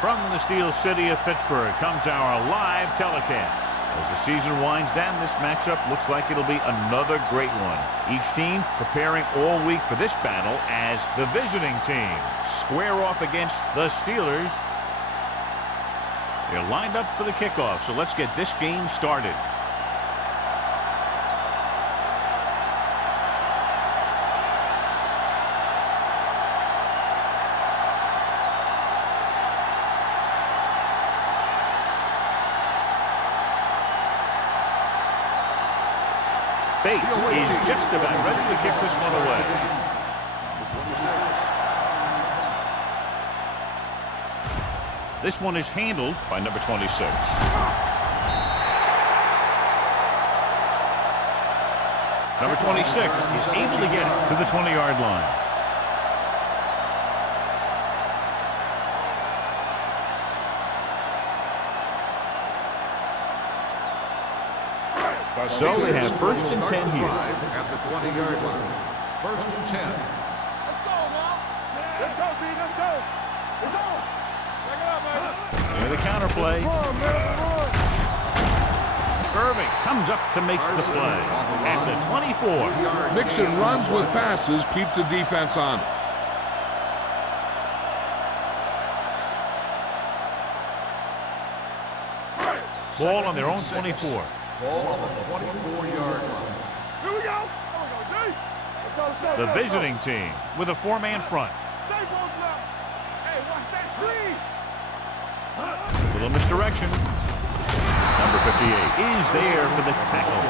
From the Steel City of Pittsburgh comes our live telecast. As the season winds down, this matchup looks like it'll be another great one. Each team preparing all week for this battle as the visiting team square off against the Steelers. They're lined up for the kickoff, so let's get this game started. Bates is just about ready to kick this one away. This one is handled by number 26. Number 26 is able to get it to the 20-yard line. So they have first and 10 here. At the 20-yard line. First and 10. Let's go now. Let's go, B. Let's go. It's on. Check it out, man. Here's the counter play. Irving comes up to make the play at the 24. Mixon runs with passes, keeps the defense on. Ball on their own 24. Ball on the 24-yard line. Here we go. Let's go, The visiting team with a four-man front. Stay close now. Hey, watch that screen. A little misdirection. Number 58 is there for the tackle.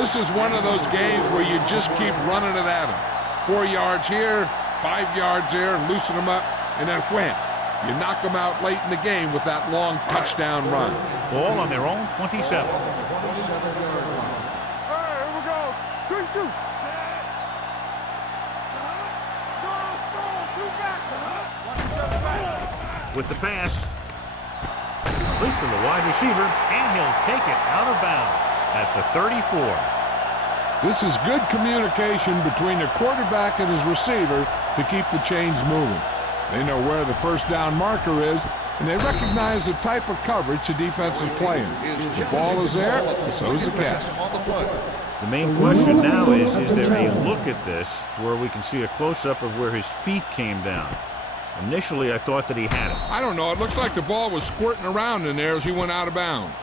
This is one of those games where you just keep running it at them. 4 yards here, 5 yards there, loosen them up, and then wham. You knock them out late in the game with that long touchdown run. Ball on their own 27. All right, here we go. Quick shoot. With the pass. Complete to the wide receiver, and he'll take it out of bounds at the 34. This is good communication between the quarterback and his receiver to keep the chains moving. They know where the first down marker is, and they recognize the type of coverage the defense is playing. The ball is there, so is the catch. The main question now is there a look at this where we can see a close-up of where his feet came down? Initially, I thought that he had it. I don't know. It looks like the ball was squirting around in there as he went out of bounds.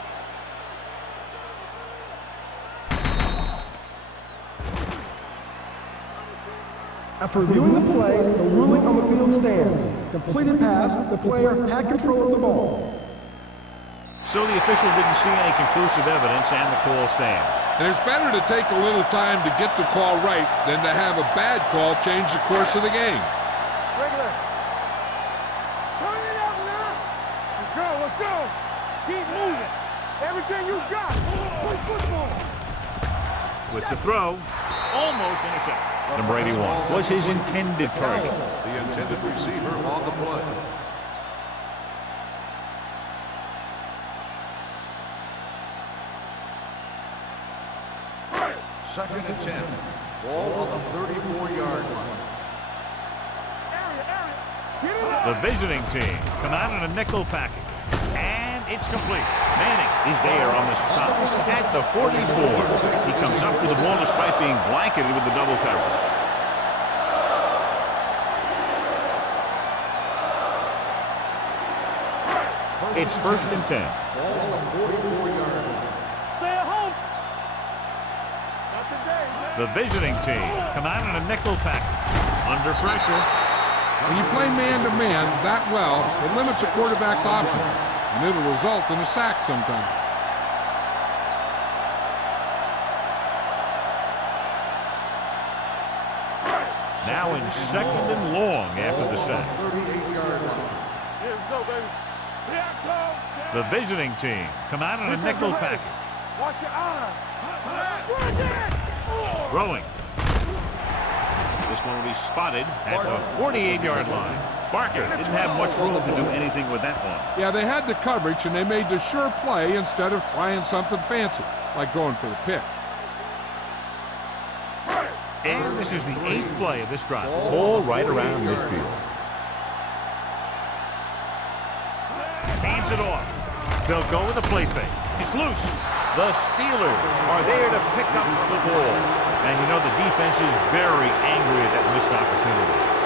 After reviewing the play, the ruling on the field stands. Completed pass, the player had control of the ball. So the official didn't see any conclusive evidence, and the call stands. And it's better to take a little time to get the call right than to have a bad call change the course of the game. Regular. Turn it up now. Let's go, let's go. Keep moving. Everything you got. Play football. With the throw, almost intercepted. Number 81 was his intended target. The intended receiver on the play. Second and 10. Ball on the 34-yard line. The visiting team come out in a nickel package. And it's complete. Manning is there on the stop at the 44. He comes up with the ball despite being blanketed with the double coverage. It's first and 10. Ball on the 44-yard line. Stay at home. Not today. The visiting team come out in a nickel package. Under pressure. When you play man-to-man that well, it limits the quarterback's options, and it'll result in a sack sometimes. Now in second and long after the sack. 38-yard line. Here we go, baby. The visiting team come out in a nickel package. Watch your eyes. Throwing. This one will be spotted at the 48-yard line. Barker didn't have much room to do anything with that one. Yeah, they had the coverage, and they made the sure play instead of trying something fancy, like going for the pick. And this is the 8th play of this drive, all right around midfield. Hands it off. They'll go with a play fake. It's loose. The Steelers are there to pick up the ball. And you know the defense is very angry at that missed opportunity.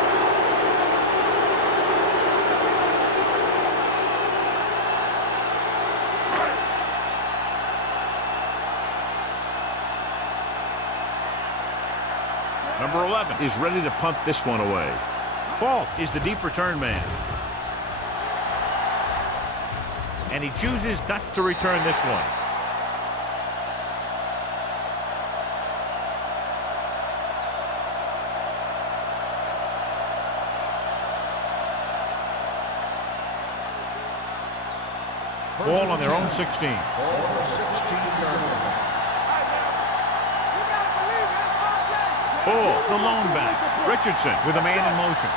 Number 11 is ready to punt this one away. Falk is the deep return man. And he chooses not to return this one. Ball on their own 16. Ball on the 16-yard line. Oh, the lone back. Richardson with a man in motion.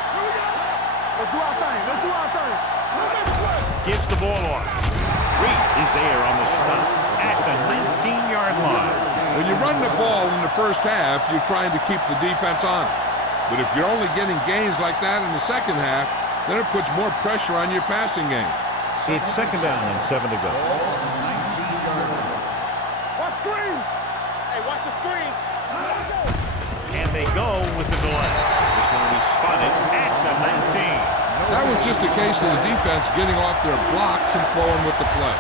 Let's do our thing. Let's do our thing. Gives the ball off. Reese is there on the stop at the 19-yard line. When you run the ball in the first half, you're trying to keep the defense on it. But if you're only getting gains like that in the second half, then it puts more pressure on your passing game. It's second down and 7 to go. Ball on the 19-yard line. Watch screen. Hey, watch the screen. And they go with the delay. This one will be spotted at the 19. That was just a case of the defense getting off their blocks and flowing with the play.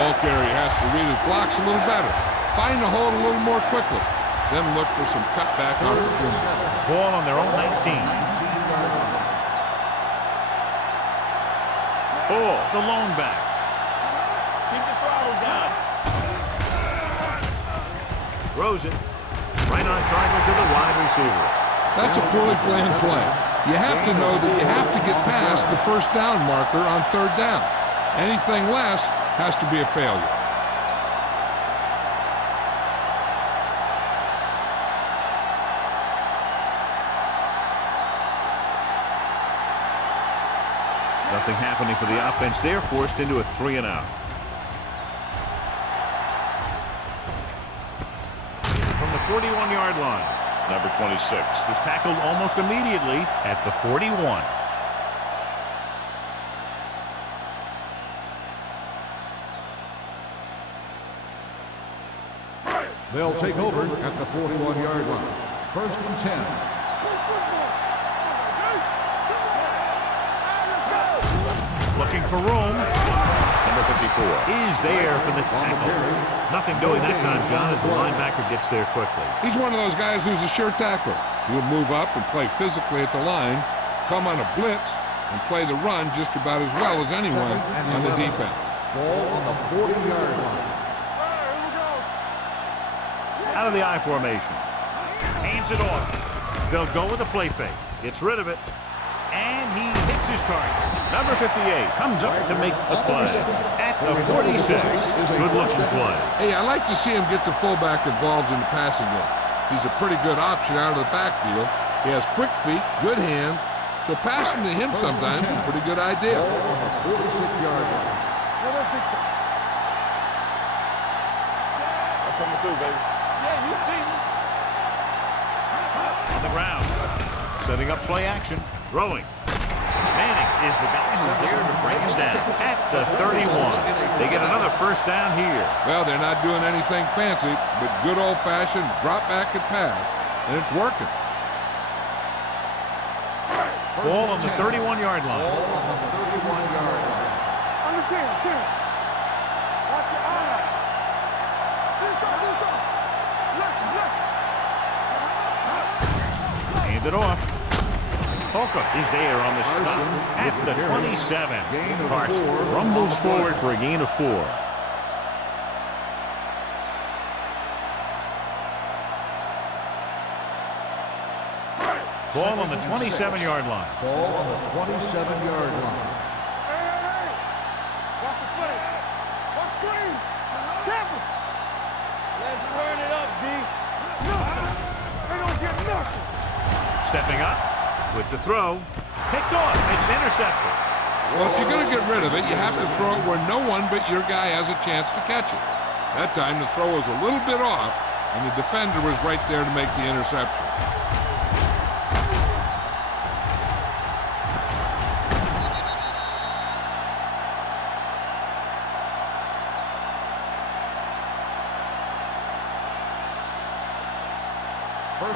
Ball carrier has to read his blocks a little better, find the hole a little more quickly, then look for some cutback opportunities. Ball on their own 19. 19-yard line. Oh, the lone back. Keep the throttle down. Throws it. Right on target to the wide receiver. That's a poorly planned play. You have to know that you have to get past the first down marker on third down. Anything less has to be a failure. Nothing happening for the offense. They're forced into a 3-and-out. From the 41-yard line, number 26 is tackled almost immediately at the 41. They'll take over at the 41-yard line. First and 10. Looking for room. Number 54 is there for the tackle. Nothing doing that time, John, as the linebacker gets there quickly. He's one of those guys who's a sure tackler. He'll move up and play physically at the line, come on a blitz, and play the run just about as well as anyone on the defense. Ball on the 40-yard line. Out of the I formation. Hands it off. They'll go with a play fake. Gets rid of it. And he hits his target. Number 58 comes up to make the play. At the 46. Good-looking play. Hey, I like to see him get the fullback involved in the passing game. He's a pretty good option out of the backfield. He has quick feet, good hands, so passing to him sometimes is a pretty good idea. Ball on the 46-yard line. I'm coming through, baby. Yeah, you see me. On the ground. Setting up play action. Throwing. Manning is the guy who's there to bring us down at the 31. They get another first down here. Well, they're not doing anything fancy, but good old-fashioned drop back and pass, and it's working. Ball on the 31-yard line. Ball on the 31-yard line. On the 10. Watch your eyes. Do something. Left. Hand it off. Holcomb is there on the stop at the 27. Carson rumbles forward for a gain of 4. Ball on the 27-yard line. Ball on the 27-yard line. the throw. Picked off. It's intercepted. Well, if you're going to get rid of it, you have to throw it where no one but your guy has a chance to catch it. That time, the throw was a little bit off, and the defender was right there to make the interception.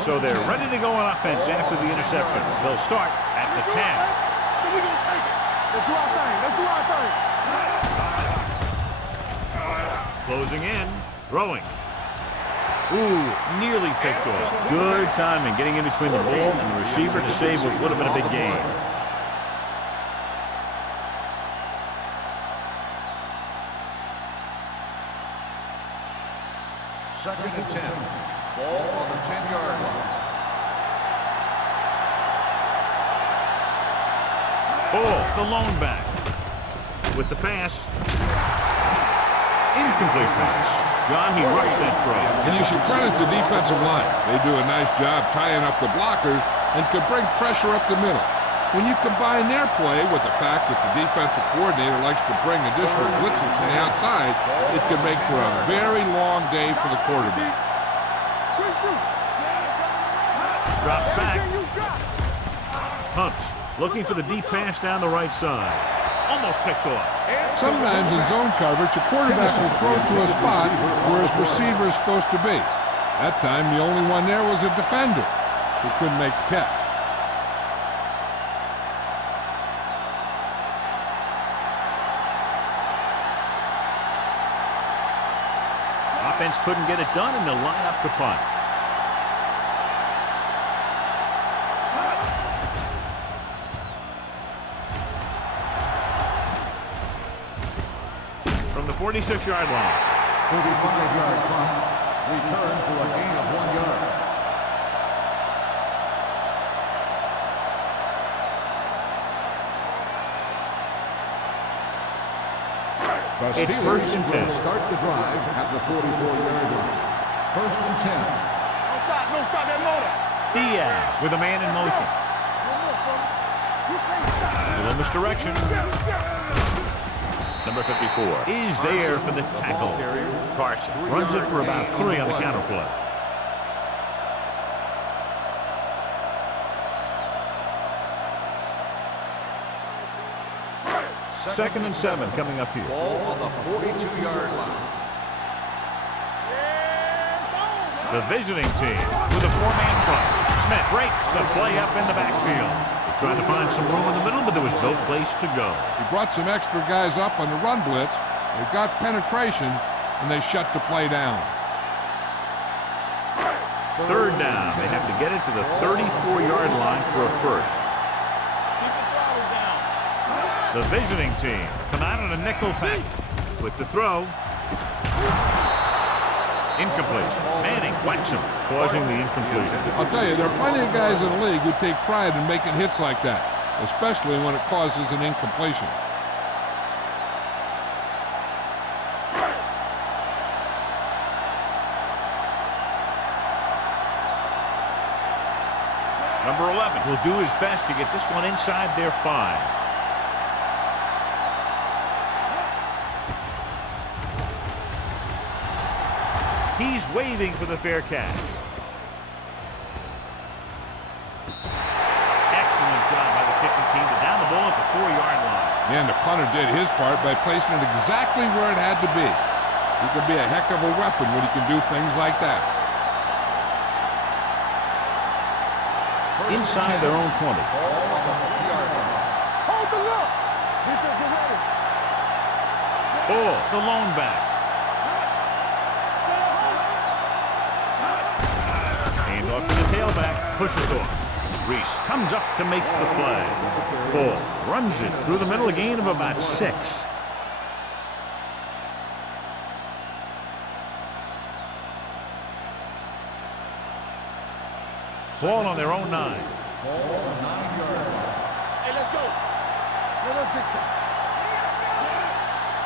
So they're ready to go on offense after the interception. They'll start at the 10. So we're going to take it. Let's do our thing. Let's do our thing. Closing in. Throwing. Ooh, nearly picked off. Good timing getting in between the ball and the receiver to save what would have been a big gain. Second and 10. Ball on the 10-yard line. Ball, the lone back. With the pass. Incomplete pass. John, he rushed that throw. And you should credit the defensive line. They do a nice job tying up the blockers and can bring pressure up the middle. When you combine their play with the fact that the defensive coordinator likes to bring additional blitzes from the outside, it can make for a very long day for the quarterback. Drops back. Hunts, looking for the deep pass down the right side. Almost picked off. Sometimes in zone coverage, a quarterback will throw to a spot where his receiver is supposed to be. That time, the only one there was a defender who couldn't make the catch. Offense couldn't get it done, and they'll line up to punt. From the 46-yard line. 35-yard punt. Return for a gain of 1 yard. It's first and 10. Start the drive at the 44-yard line. First and 10. Don't stop that motor. Diaz with a man in motion. Little misdirection. Number 54 is there for the tackle. Carson runs it for about 3 on the counter play. Second and 7 coming up here. Ball on the 42-yard line. The visiting team with a 4-man front. Smith breaks the play up in the backfield. They tried to find some room in the middle, but there was no place to go. He brought some extra guys up on the run blitz. They got penetration, and they shut the play down. Third down. They have to get it to the 34-yard line for a first. The visiting team come out in a nickel package with the throw. Incomplete. Manning whacks him, causing the incompletion. I'll tell you, there are plenty of guys in the league who take pride in making hits like that, especially when it causes an incompletion. Number 11 will do his best to get this one inside their 5. He's waving for the fair catch. Excellent job by the kicking team to down the ball at the 4-yard line. And the punter did his part by placing it exactly where it had to be. He can be a heck of a weapon when he can do things like that. Inside their own 20. Hold the look. Defense is ready. Ball, the lone back. Off to the tailback, pushes off. Reese comes up to make the play. Ball runs it through the middle, a gain of about 6. Ball on their own 9. Hey, let's go. Let's get you.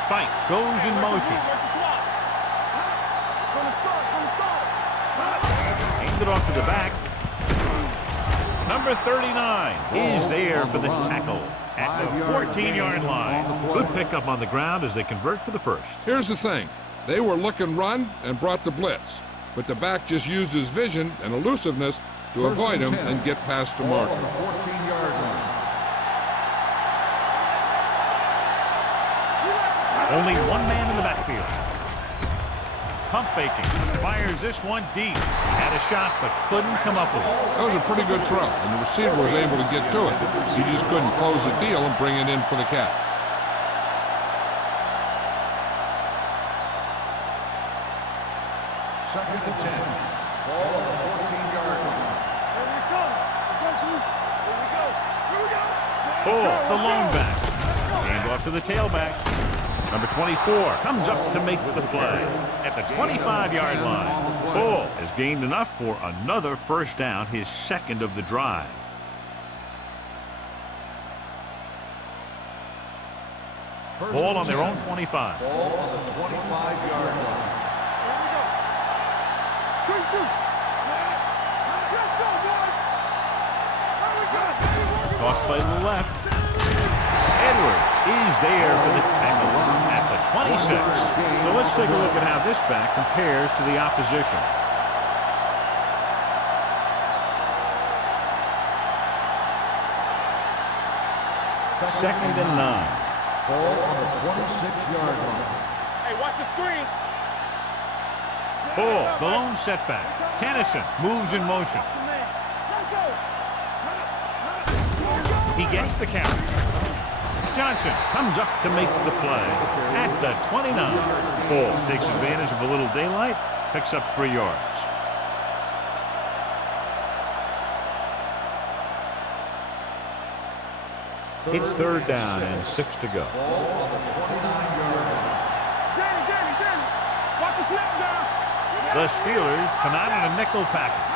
Spikes goes in motion. Aimed it off to the back. Number 39 is there for the tackle at the 14-yard line. Good pickup on the ground as they convert for the first. Here's the thing. They were looking run and brought the blitz, but the back just used his vision and elusiveness to avoid him and get past the marker. 14-yard line. Only one man in the backfield. Pump faking. Fires this one deep. He had a shot, but couldn't come up with it. That was a pretty good throw, and the receiver was able to get to it. He just couldn't close the deal and bring it in for the catch. Second and 10. Ball on the 14-yard line. Here we go. Here we go. Here we go. Ball, the lone back. Hand off to the tailback. Number 24 comes up to make the play at the 25-yard line. Ball has gained enough for another first down, his second of the drive. Ball on their own 25. Ball on the 25-yard line. Quick shoot. Let's go, boys. Here we go. Tossed by the left. Edwards is there for the tackle at the 26. So let's take a look at how this back compares to the opposition. Second and 9. Ball on the 26-yard line. Hey, watch the screen. Ball, the lone setback. Tennyson moves in motion. Let's go. He gets the carry. Johnson comes up to make the play at the 29. Ball takes advantage of a little daylight, picks up 3 yards. It's third down and 6 to go. Ball on the 29-yard line. Danny. Watch the snap down. The Steelers come out in a nickel package.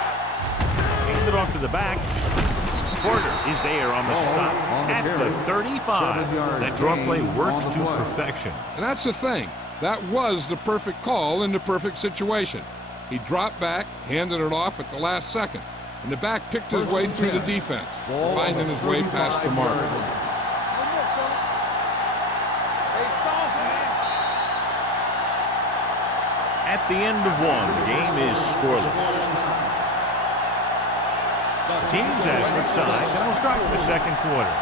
Hand it off to the back. Porter is there on the stop at the 35. That draw play works to perfection. And that's the thing. That was the perfect call in the perfect situation. He dropped back, handed it off at the last second, and the back picked his way through the defense, finding his way past the marker. At the end of one, the game is scoreless. Teams have switched sides, and we'll start the second quarter.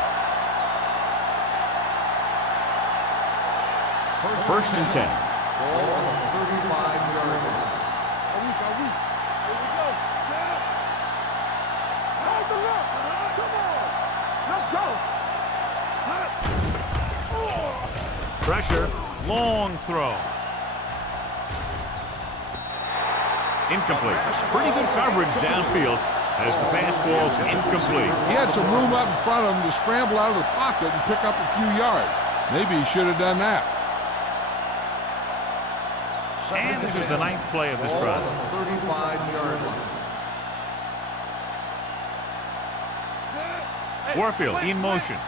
First and 10. Ball on the 35-yard line. Here we go. Hold the look. Come on. Let's go. Pressure, long throw. Incomplete. Pretty good coverage downfield as the pass falls incomplete. He had some room up in front of him to scramble out of the pocket and pick up a few yards. Maybe he should have done that. And this is the 9th play of this drive. 35-yard line. Warfield in motion.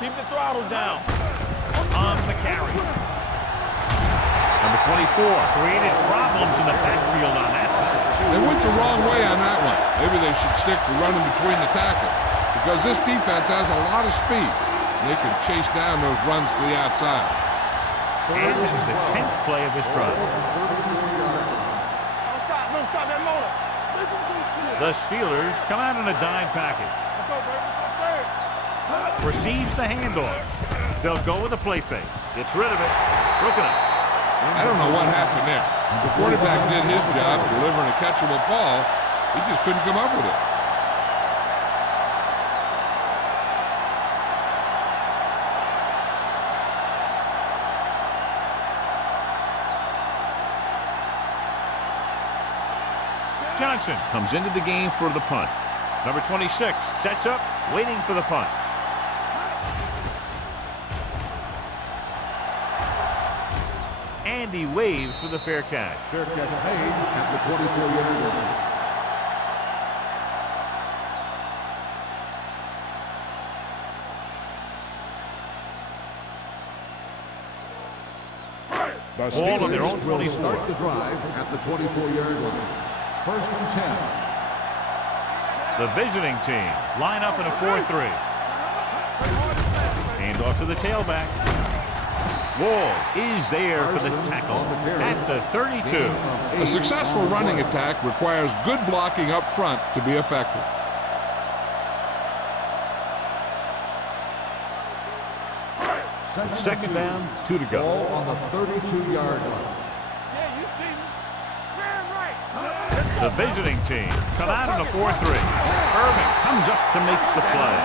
Keep the throttle down. On the carry. Number 24 created problems in the backfield on that one. They went the wrong way on that one. Maybe they should stick to running between the tackles, because this defense has a lot of speed. They can chase down those runs to the outside. And this is the 10th play of this drive. Don't stop that motor. The Steelers come out in a dime package. Let's go, baby. Let's go. Receives the handoff. They'll go with a play fake. Gets rid of it. Broken up. I don't know what happened there. The quarterback did his job delivering a catchable ball. He just couldn't come up with it. Johnson comes into the game for the punt. Number 26 sets up, waiting for the punt. And he waves for the fair catch. Fair catch made at the 24-yard line. The Ball on their own Steelers will 24. start the drive at the 24-yard line. First and 10. The visiting team line up in a 4-3. Hand off to the tailback. Walls is there for the tackle at the 32. A successful running attack requires good blocking up front to be effective. Second down, 2 to go. Ball on the 32-yard line. Yeah, you see me. Man, right. The visiting team come out in a 4-3. Irving comes up to make the play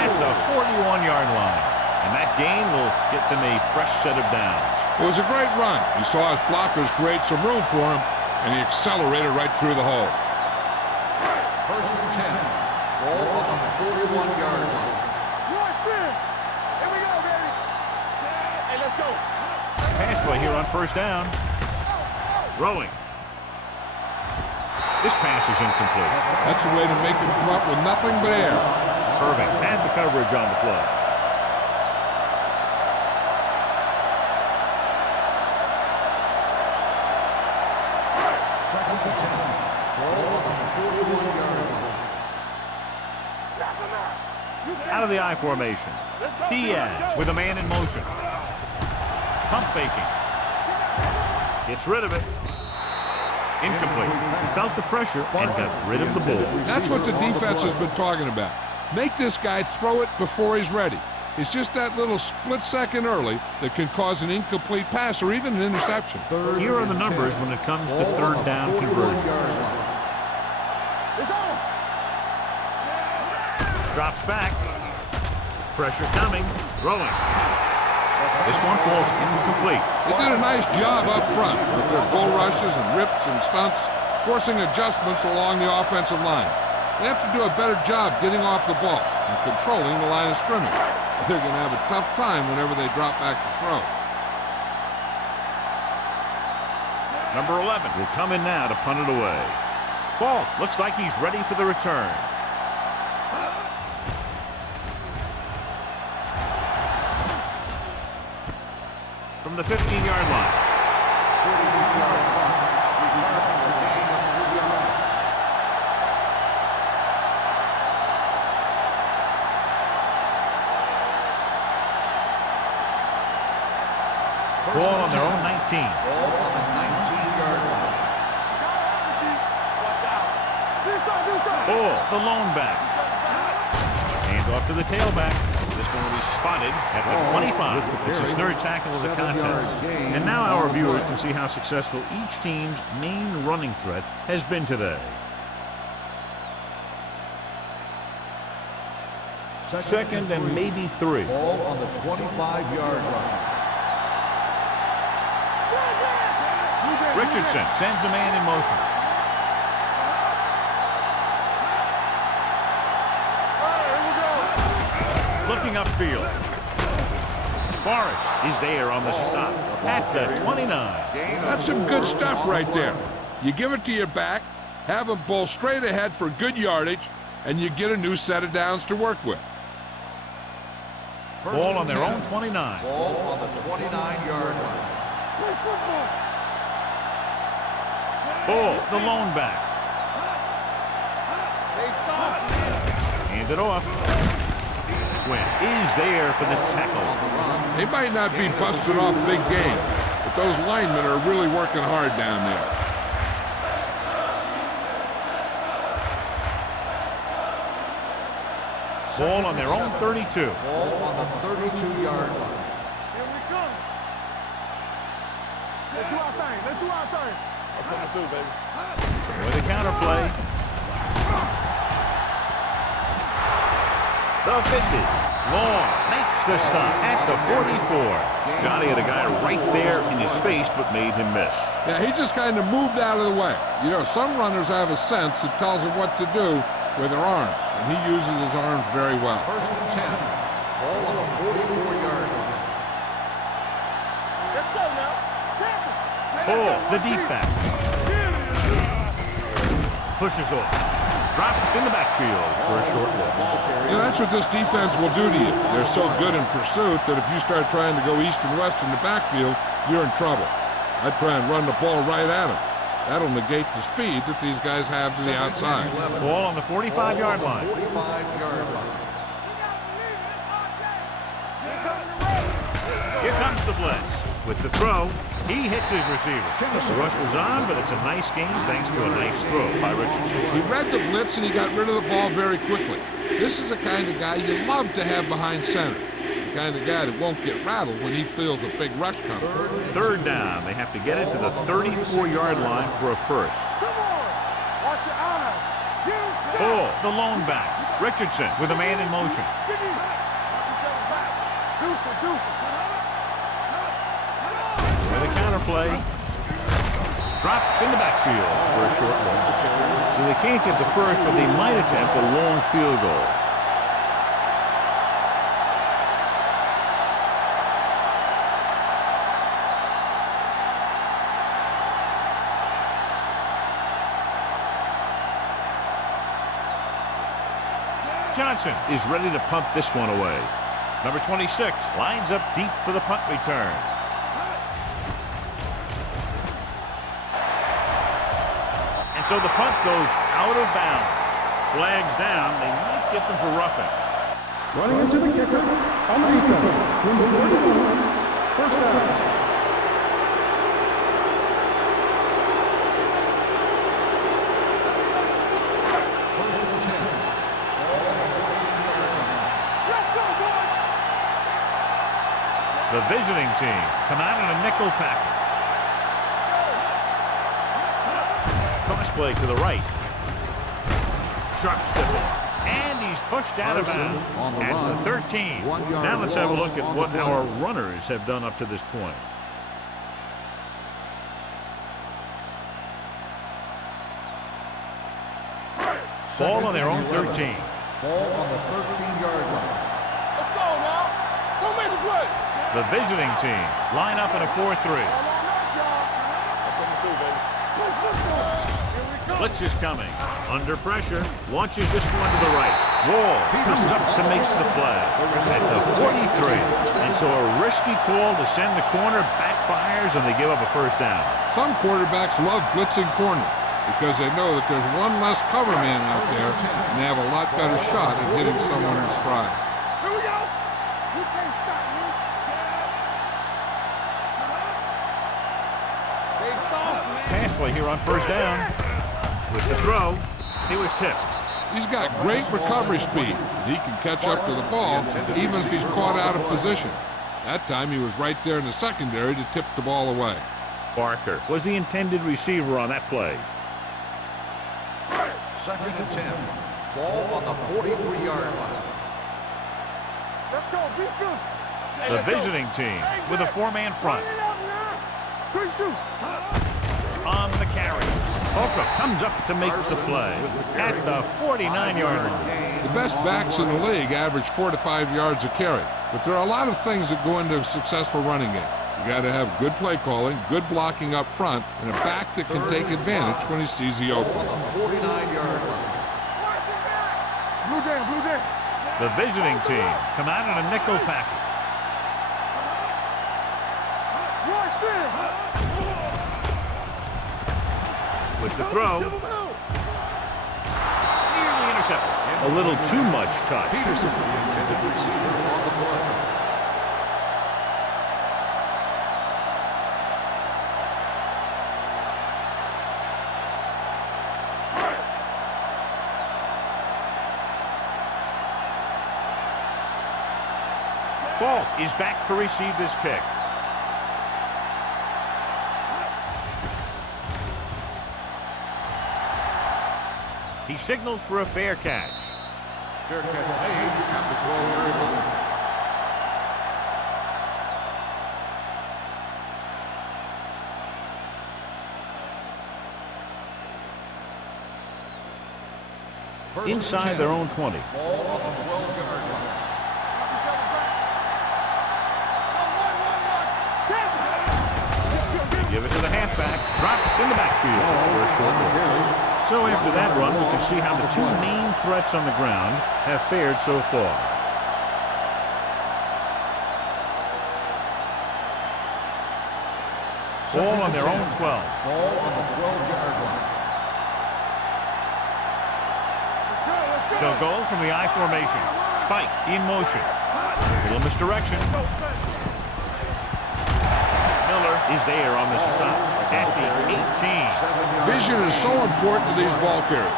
at the 41-yard line. And that gain will get them a fresh set of downs. It was a great run. He saw his blockers create some room for him, and he accelerated right through the hole. First and 10. Ball on the 41-yard line. Watch this. Here we go, baby. Hey, let's go. Pass play here on first down. Throwing. This pass is incomplete. That's the way to make him come up with nothing but air. Irving had the coverage on the play. Second and 10. Ball on the 41-yard line. Out of the I formation. Diaz with a man in motion. Pump faking. Gets rid of it. Incomplete. He felt the pressure and got rid of the ball. That's what the defense has been talking about. Make this guy throw it before he's ready. It's just that little split second early that can cause an incomplete pass or even an interception. Here are the numbers when it comes to third down conversions. It's on. Drops back. Pressure coming. Throwing. This one falls incomplete. They did a nice job up front with their bull rushes and rips and stunts, forcing adjustments along the offensive line. They have to do a better job getting off the ball and controlling the line of scrimmage. They're going to have a tough time whenever they drop back to throw. Number 11 will come in now to punt it away. Falk looks like he's ready for the return. From the 15-yard line. 42-yard line. Return for a gain of 3 yards. Ball on their own 19. Ball on the 19-yard line. Watch out. This side. Ball, the lone back. Hand off to the tailback. This one will be spotted at the 25. It's his third tackle of the contest. And now our viewers can see how successful each team's main running threat has been today. Second and maybe 3. Ball on the 25-yard line. Richardson sends a man in motion. Looking upfield. Forrest is there on the stop at the 29. That's some good stuff right there. You give it to your back, have him pull straight ahead for good yardage, and you get a new set of downs to work with. Ball on their own 29. Ball on the 29-yard line. Play football. Ball, the lone back. Hand it off. Quinn is there for the tackle. They might not be busted off big game, but those linemen are really working hard down there. Ball on their own 32. Ball on the 32-yard line. Here we come. Let's do our thing. Let's do our thing. That's what I do, baby. With a counter play. The 50. Long makes the stop at the 44. Johnny had a guy right there in his face, but made him miss. Yeah, he just kind of moved out of the way. You know, some runners have a sense that tells them what to do with their arms, and he uses his arms very well. First and 10. Ball on the 44-yard line. Let's go now. Tackle. Ball, the deep back. Pushes off. Dropped in the backfield for a short loss. You know, that's what this defense will do to you. They're so good in pursuit that if you start trying to go east and west in the backfield, you're in trouble. I'd try and run the ball right at him. That'll negate the speed that these guys have to the outside. Ball on the 45-yard line. 45-yard line. Here comes the blitz. With the throw, he hits his receiver. The rush was on, but it's a nice game thanks to a nice throw by Richardson. He read the blitz and he got rid of the ball very quickly. This is the kind of guy you love to have behind center. The kind of guy that won't get rattled when he feels a big rush coming. Third down. They have to get it to the 34-yard line for a first. Come on. Watch your eyes. Ball, the lone back. Richardson with a man in motion. With a counterplay. Dropped in the backfield for a short loss. So they can't get the first, but they might attempt a long field goal. Johnson is ready to punt this one away. Number 26 lines up deep for the punt return. And so the punt goes out of bounds. Flags down. They might get them for roughing. Running into the kicker on defense. Number 41. First down. The visiting team come out in a nickel package. Cross play to the right. Sharp stiffle. And he's pushed out of bounds at the 13. Now let's have a look at what our runners have done up to this point. Ball on their own 13. Ball on the 13-yard line. Let's go now. Don't make a play. The visiting team line up in a 4-3. Blitz is coming. Under pressure. Launches this one to the right. Wall comes up to make the flag at the 43. And so a risky call to send the corner backfires and they give up a first down. Some quarterbacks love blitzing corner because they know that there's one less cover man out there and they have a lot better shot at hitting someone in stride. Here we go. You can't stop me. They soft, man. Pass play here on first down. With the throw, he was tipped. He's got great recovery speed. He can catch up to the ball even if he's caught out of position. That time he was right there in the secondary to tip the ball away. Barker was the intended receiver on that play. Second and 10. Ball on the 43-yard line. Let's go. Be good. The visiting team with a four-man front. Good shoot. On the carry. Polka comes up to make the play at the 49-yard line. The best backs in the league average 4 to 5 yards a carry, but there are a lot of things that go into a successful running game. You got to have good play calling, good blocking up front, and a back that can take advantage when he sees the opening. 49-yard line. Blue down, blue down. The visiting team come out in a nickel package. With the throw, nearly intercepted. A little too much touch. Peterson, the intended receiver on the play. Falk is back to receive this kick. He signals for a fair catch. Fair catch made at the 12-yard line. Inside their own 20. Ball on the 12-yard line. They give it to the halfback. Dropped in the backfield for a short loss. So after that run, we can see how the two main threats on the ground have fared so far. Ball on their own 12. Ball on the 12-yard line. They'll go from the I formation. Spikes in motion. Little misdirection. Miller is there on the stop at the 18. Vision is so important to these ball carriers.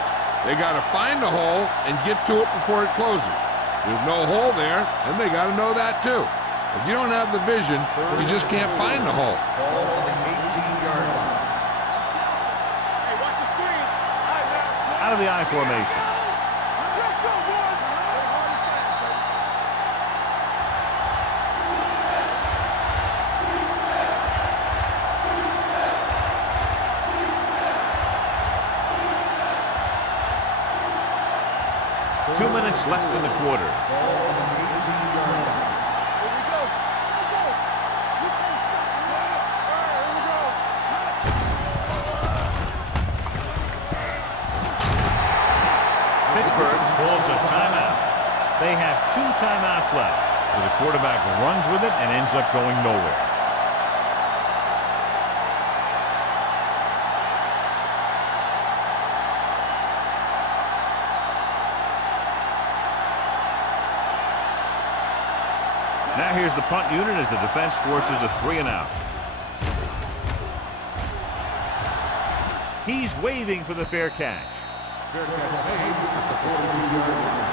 They got to find the hole and get to it before it closes. There's no hole there, and they got to know that too. If you don't have the vision, you just can't find the hole. Ball on the 18-yard line. Hey, watch the screen. Out of the I formation. Let's go, boys. 2 minutes left in the quarter. Ball on the 18-yard line. Here we go. Let's go. You can't stop me, man. All right, here we go. Pittsburgh calls a timeout. They have 2 timeouts left. So the quarterback runs with it and ends up going nowhere. Now here's the punt unit as the defense forces a 3-and-out. He's waving for the fair catch. Fair catch made at the 42-yard line.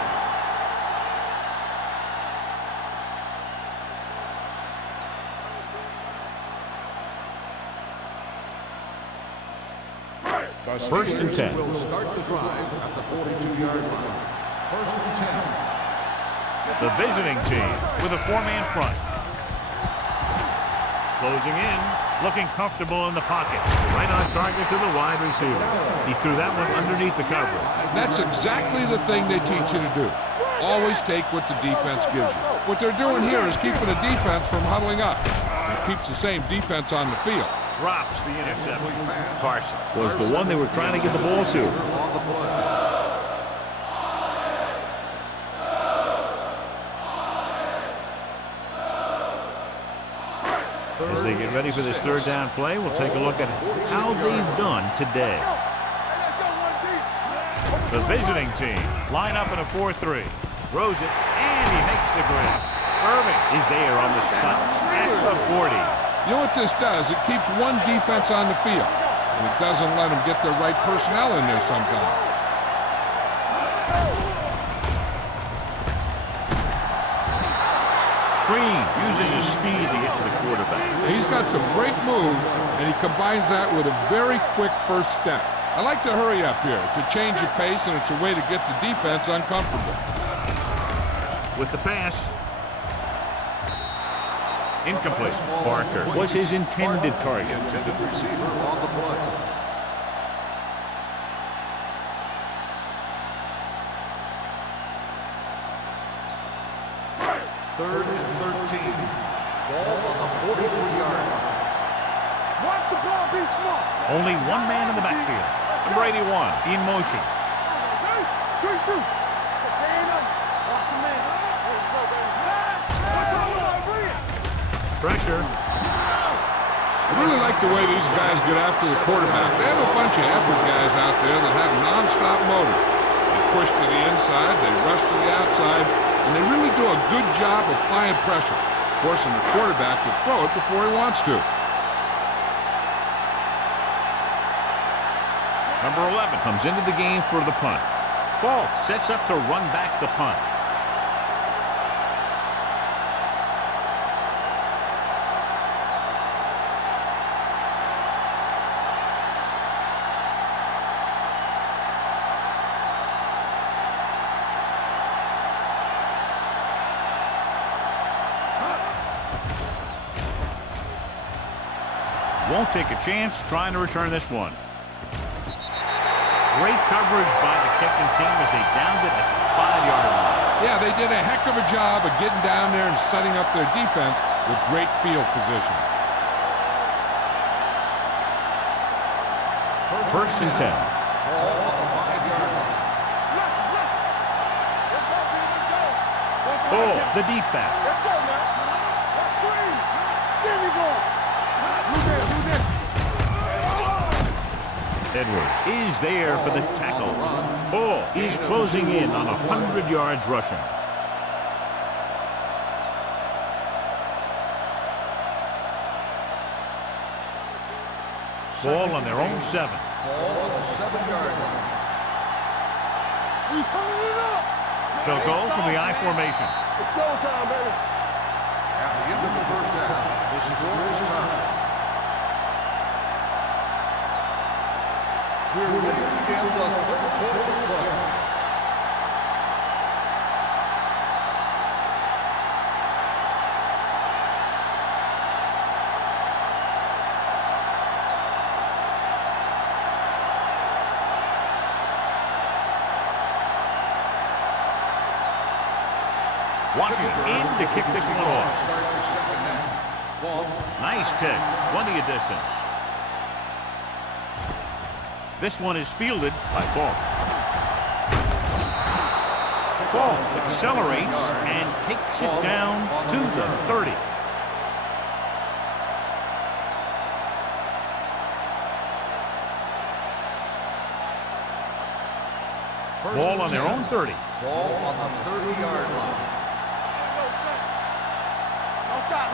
First and 10. Will start the drive at the 42-yard line. First and 10. The visiting team with a 4-man front. Closing in, looking comfortable in the pocket. Right on target to the wide receiver. He threw that one underneath the coverage. That's exactly the thing they teach you to do. Always take what the defense gives you. What they're doing here is keeping the defense from huddling up. It keeps the same defense on the field. Drops the interception. Carson was the one they were trying to get the ball to. On the play. As they get ready for this 3rd down play, we'll take a look at how they've done today. The visiting team line up in a 4-3. Throws it, and he makes the grab. Irving is there on the stop at the 40. You know what this does? It keeps one defense on the field, and it doesn't let them get the right personnel in there sometimes. Green uses his speed to get to the quarterback. He's got some great moves, and he combines that with a very quick first step. I like to hurry up here. It's a change of pace, and it's a way to get the defense uncomfortable. With the pass. Incomplete. Barker was his intended target. Intended receiver on the play. Third and 13. Ball on the 43-yard line. Watch the ball be smart. Only one man in the backfield. Number 81 in motion. Good shoot. Watch him in. Watch out, bring it. Pressure. I really like the way these guys get after the quarterback. They have a bunch of effort guys out there that have non-stop motor. They push to the inside, they rush to the outside, and they really do a good job of applying pressure, forcing the quarterback to throw it before he wants to. Number 11 comes into the game for the punt. Falk sets up to run back the punt. Won't take a chance trying to return this one. Great coverage by the kicking team as they downed it at the 5-yard line. Yeah, they did a heck of a job of getting down there and setting up their defense with great field position. First and 10. Ball on the 5-yard line. Oh, the deep back. Let's go now. Let's screen. There we go. Who's there? Edwards is there for the tackle. Ball is closing in on 100 yards rushing. Ball on their own 7. Ball on the 7-yard line. We turning it up. They'll go from the I formation. It's showtime, baby. At the end of the first half, the score is tied. We're ready to begin the third quarter of play. Washington in to kick this one off. Start the second half. Ball. Nice kick. Plenty of distance. This one is fielded by Falk. Falk accelerates and takes it down to the 30. Ball on their own 30. Ball on the 30-yard line.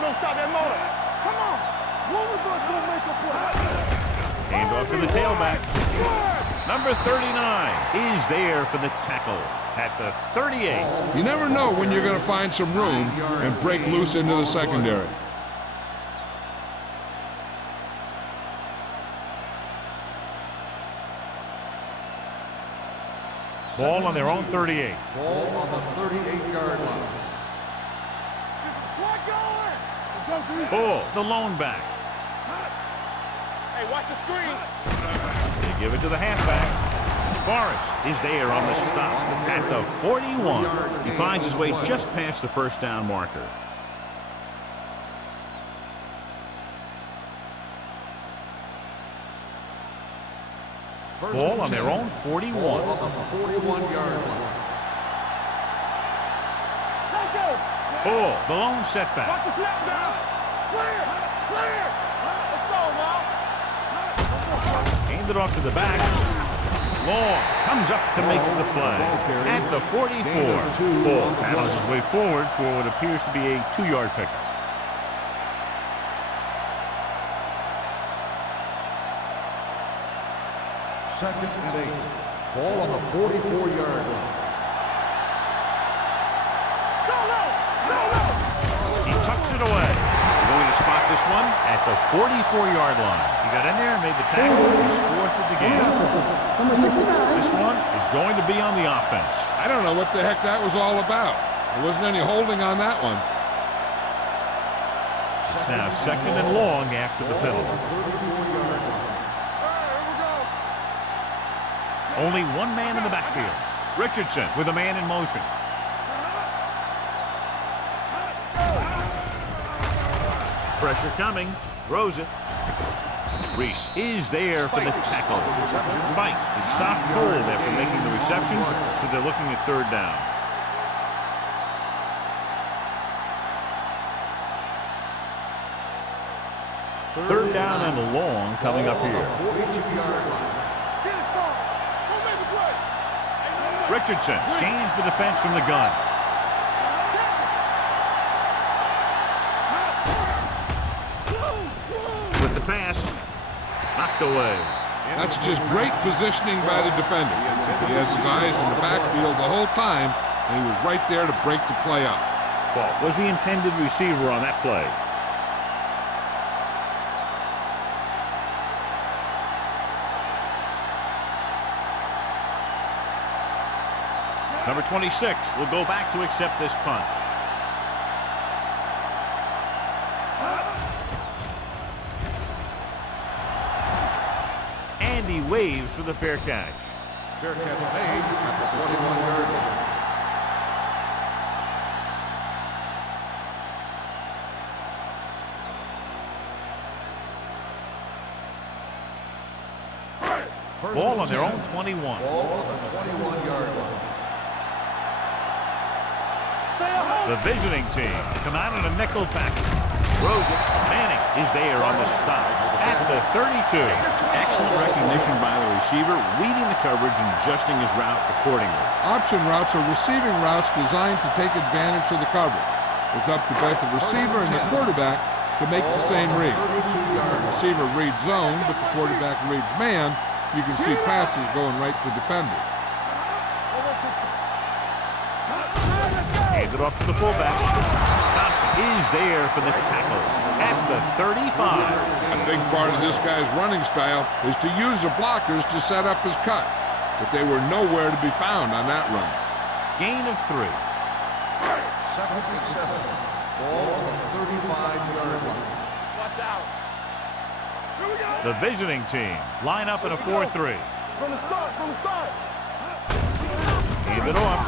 Don't stop that motor. Come on. One of us gonna make a play. Hand off to the tailback. Number 39 is there for the tackle at the 38. You never know when you're going to find some room and break loose into the secondary. Ball on their own 38. Ball on the 38-yard line. Bull, the lone back. Hey, watch the screen. They give it to the halfback. Forrest is there on the stop at the 41. He finds his way just past the first down marker. Ball on their own 41. Ball on the 41-yard line. Bull, the lone setback. Watch the snap down. Clear. Let's go, now. Hand it off to the back. Long comes up to make the play at the 44. Bull paddles his way forward for what appears to be a 2-yard pickup. Second and 8. Ball on the 44-yard line. He tucks it away. We're going to spot this one at the 44-yard line. He got in there and made the tackle. He's 4th of the game. Number 69. This one is going to be on the offense. I don't know what the heck that was all about. There wasn't any holding on that one. It's now 2nd and long after the penalty. Only one man in the backfield. Richardson with a man in motion. Pressure coming. Throws it. Reese is there for the tackle. Spikes is stopped cold after making the reception, so they're looking at 3rd down. Third down and long coming up here. 42-yard line. Richardson scans the defense from the gun. With the pass, knocked away. That's just great positioning by the defender. He has his eyes in the backfield the whole time, and he was right there to break the play up. Falk was the intended receiver on that play. Number 26 will go back to accept this punt. And he waves for the fair catch. Fair catch made at the 21-yard line. Ball on their own 21. Ball on the 21-yard line. The visiting team come out in a nickel package. Throws it. Manning is there on the stop at the 32. Excellent recognition by the receiver, reading the coverage and adjusting his route accordingly. Option routes are receiving routes designed to take advantage of the coverage. It's up to both the receiver and the quarterback to make the same read. If the receiver reads zone, but the quarterback reads man, you can see passes going right to defenders. Hands it off to the fullback. Thompson is there for the tackle at the 35. A big part of this guy's running style is to use the blockers to set up his cut, but they were nowhere to be found on that run. Gain of 3. Second and 7. Ball on the 35-yard line. Watch out. Here we go. The visiting team line up in a 4-3. From the start, from the start. Hand it off.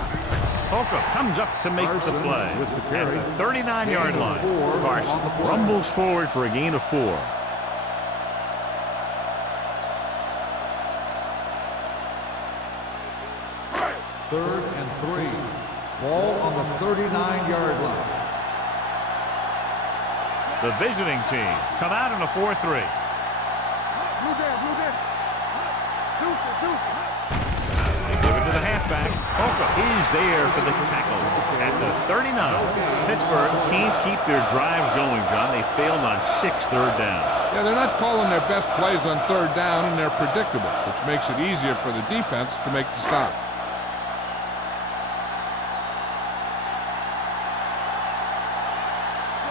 Holcomb comes up to make the play with the carry. at the 39-yard Gain of line. 4 Carson on the play. rumbles forward for a gain of 4. Third and 3. Ball on the 39-yard line. The visiting team come out in a 4-3. Blue down, blue down. Deuce it. They give it to the halfback. Holcomb is there for the tackle at the 39. Pittsburgh can't keep their drives going, John. They failed on 6 third downs. Yeah, they're not calling their best plays on third down, and they're predictable, which makes it easier for the defense to make the stop.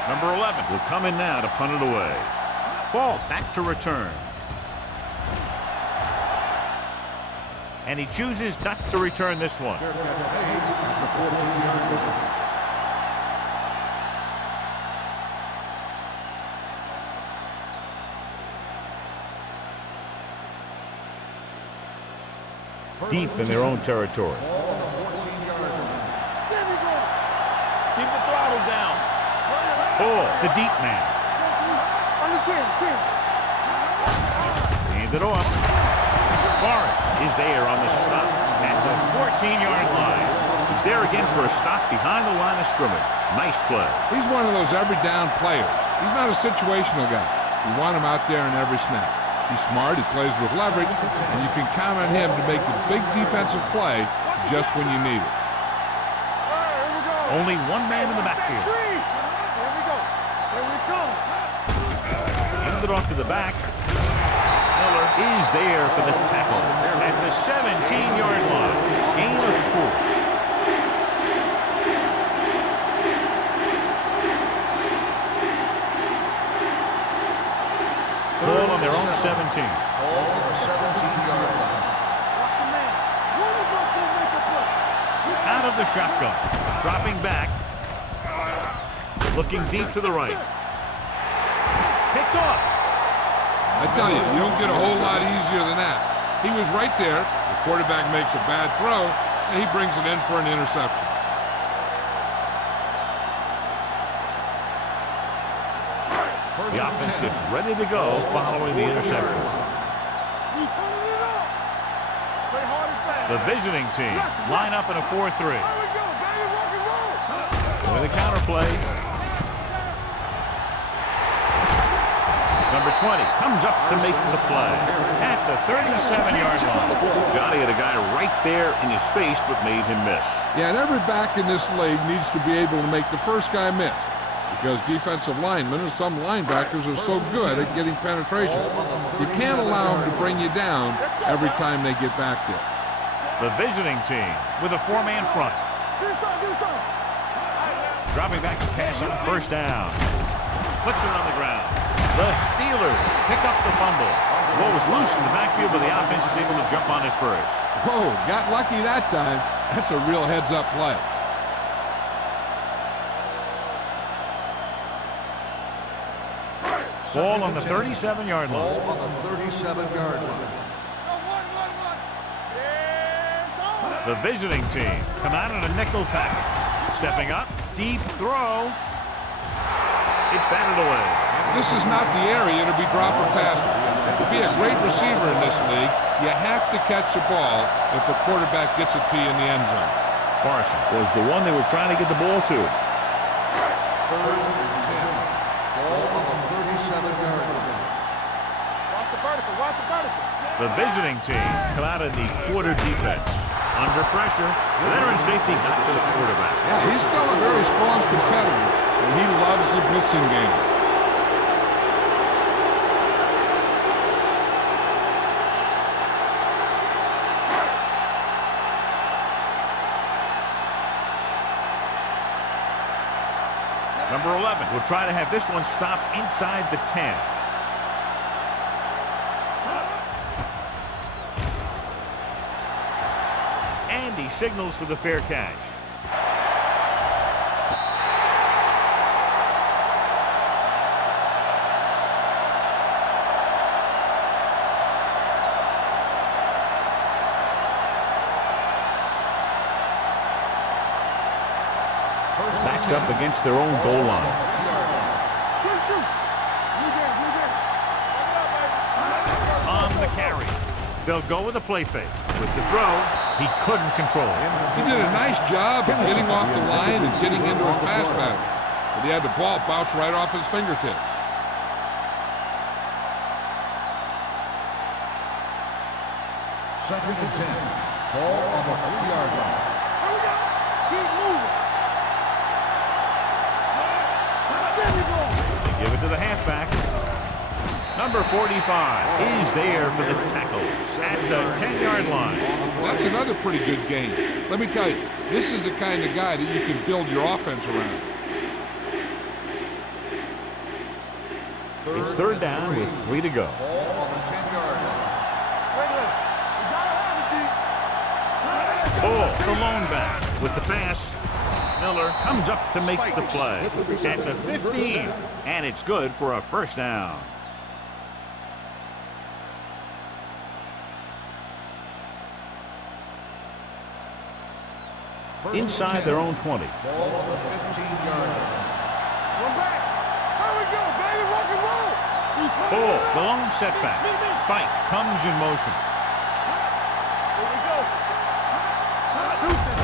Number 11 will come in now to punt it away. Fall back to return. And he chooses not to return this one. Fair catch made at the 14-yard line. Deep in their own territory. Ball on the 14-yard line. There we go. Keep the throttle down. Ball, the deep man. On the 10. Hand it off. Forrest is there on the stop at the 14-yard line. He's there again for a stop behind the line of scrimmage. Nice play. He's one of those every down players. He's not a situational guy. You want him out there in every snap. He's smart, he plays with leverage, and you can count on him to make the big defensive play just when you need it. Here we go. Only one man in the backfield. Here we go. Here we come. Hand it off to the back. Miller is there for the tackle at the 17-yard line. Gain of 4. Ball on their own 17. Ball on the 17-yard line. Watch the man. One of us will make a play. Out of the shotgun. Dropping back. Looking deep to the right. Picked off. I tell you, you don't get a whole lot easier than that. He was right there. The quarterback makes a bad throw, and he brings it in for an interception. The offense gets ready to go following the interception. We turning it up. Play hard and fast. The visiting team line up in a 4-3. There we go, baby. Rock and roll. With a counter play. Number 20 comes up to make the play at the 37-yard line. Johnny had a guy right there in his face but made him miss. Yeah, and every back in this league needs to be able to make the first guy miss, because defensive linemen and some linebackers are so good at getting penetration. You can't allow them to bring you down every time they get back there. The visiting team with a 4-man front. Do something. Dropping back to pass on first down. Puts it on the ground. The Steelers pick up the fumble. The ball was loose in the backfield, but the offense is able to jump on it first. Whoa, got lucky that time. That's a real heads-up play. Ball on the 37-yard line. Ball on the 37-yard line. The visiting team come out in a nickel package. Stepping up, deep throw. It's batted away. This is not the area to be dropping passes. To be a great receiver in this league, you have to catch the ball if the quarterback gets it to you in the end zone. Carson was the one they were trying to get the ball to. Third and 10. Ball on the 37-yard line. the vertical. Watch the vertical. The visiting team come out in the quarter defense. Under pressure, veteran safety got to the quarterback. Yeah, he's still a very strong competitor, and he loves the blitzing game. Number 11 will try to have this one stop inside the 10. And he signals for the fair catch. Backed up against their own goal line. On the carry. They'll go with a play fake. With the throw, he couldn't control it. He did a nice job of getting off the line and getting into his pass pattern, but he had the ball bounce right off his fingertips. Second and 10. Ball on the 3-yard line. Keep moving. They give it to the halfback. Number 45 is there for the tackle at the 10-yard line. That's another pretty good game. Let me tell you, this is the kind of guy that you can build your offense around. It's third down with 3 to go. Ball on the 10-yard line. Ball, the lone back with the pass. Miller comes up to make the play at the 15, and it's good for a first down. Inside their own 20. Ball on the 15-yard line. One back. There we go, baby. Rock and roll. Ball, the lone setback. Spikes comes in motion. Here we go.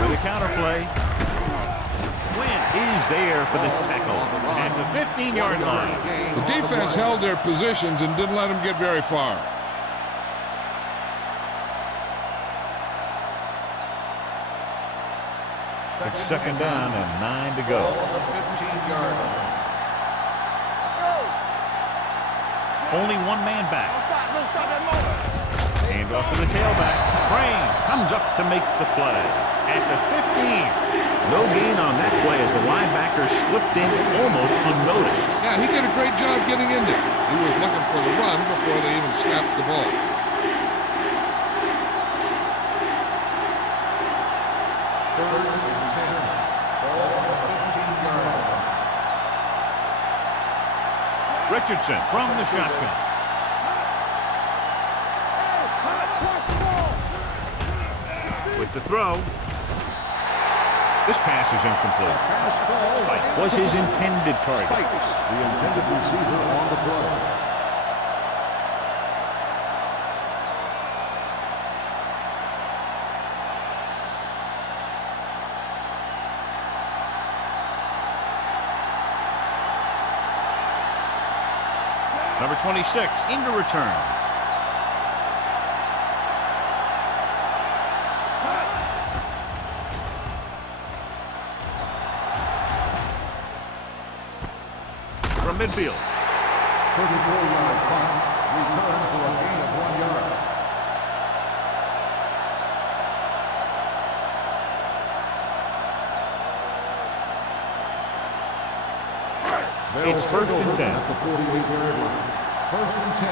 With a counter play. Win is there for the tackle at the 15-yard line. The defense held their positions and didn't let them get very far. It's second down and 9 to go. Ball on the 15-yard line. Only one man back. Hand off to the tailback. Crane comes up to make the play at the 15. No gain on that play as the linebacker slipped in almost unnoticed. Yeah, he did a great job getting in there. He was looking for the run before they even snapped the ball. Third and 10. Ball on the 15-yard line. Richardson from the shotgun. With the throw. This pass is incomplete. Spike was his intended target. Spikes, the intended receiver on the play. Number 26 into return. From midfield. 34-yard punt, return for a gain of 1 yard. It's first and 10. At the 48-yard line. First and 10.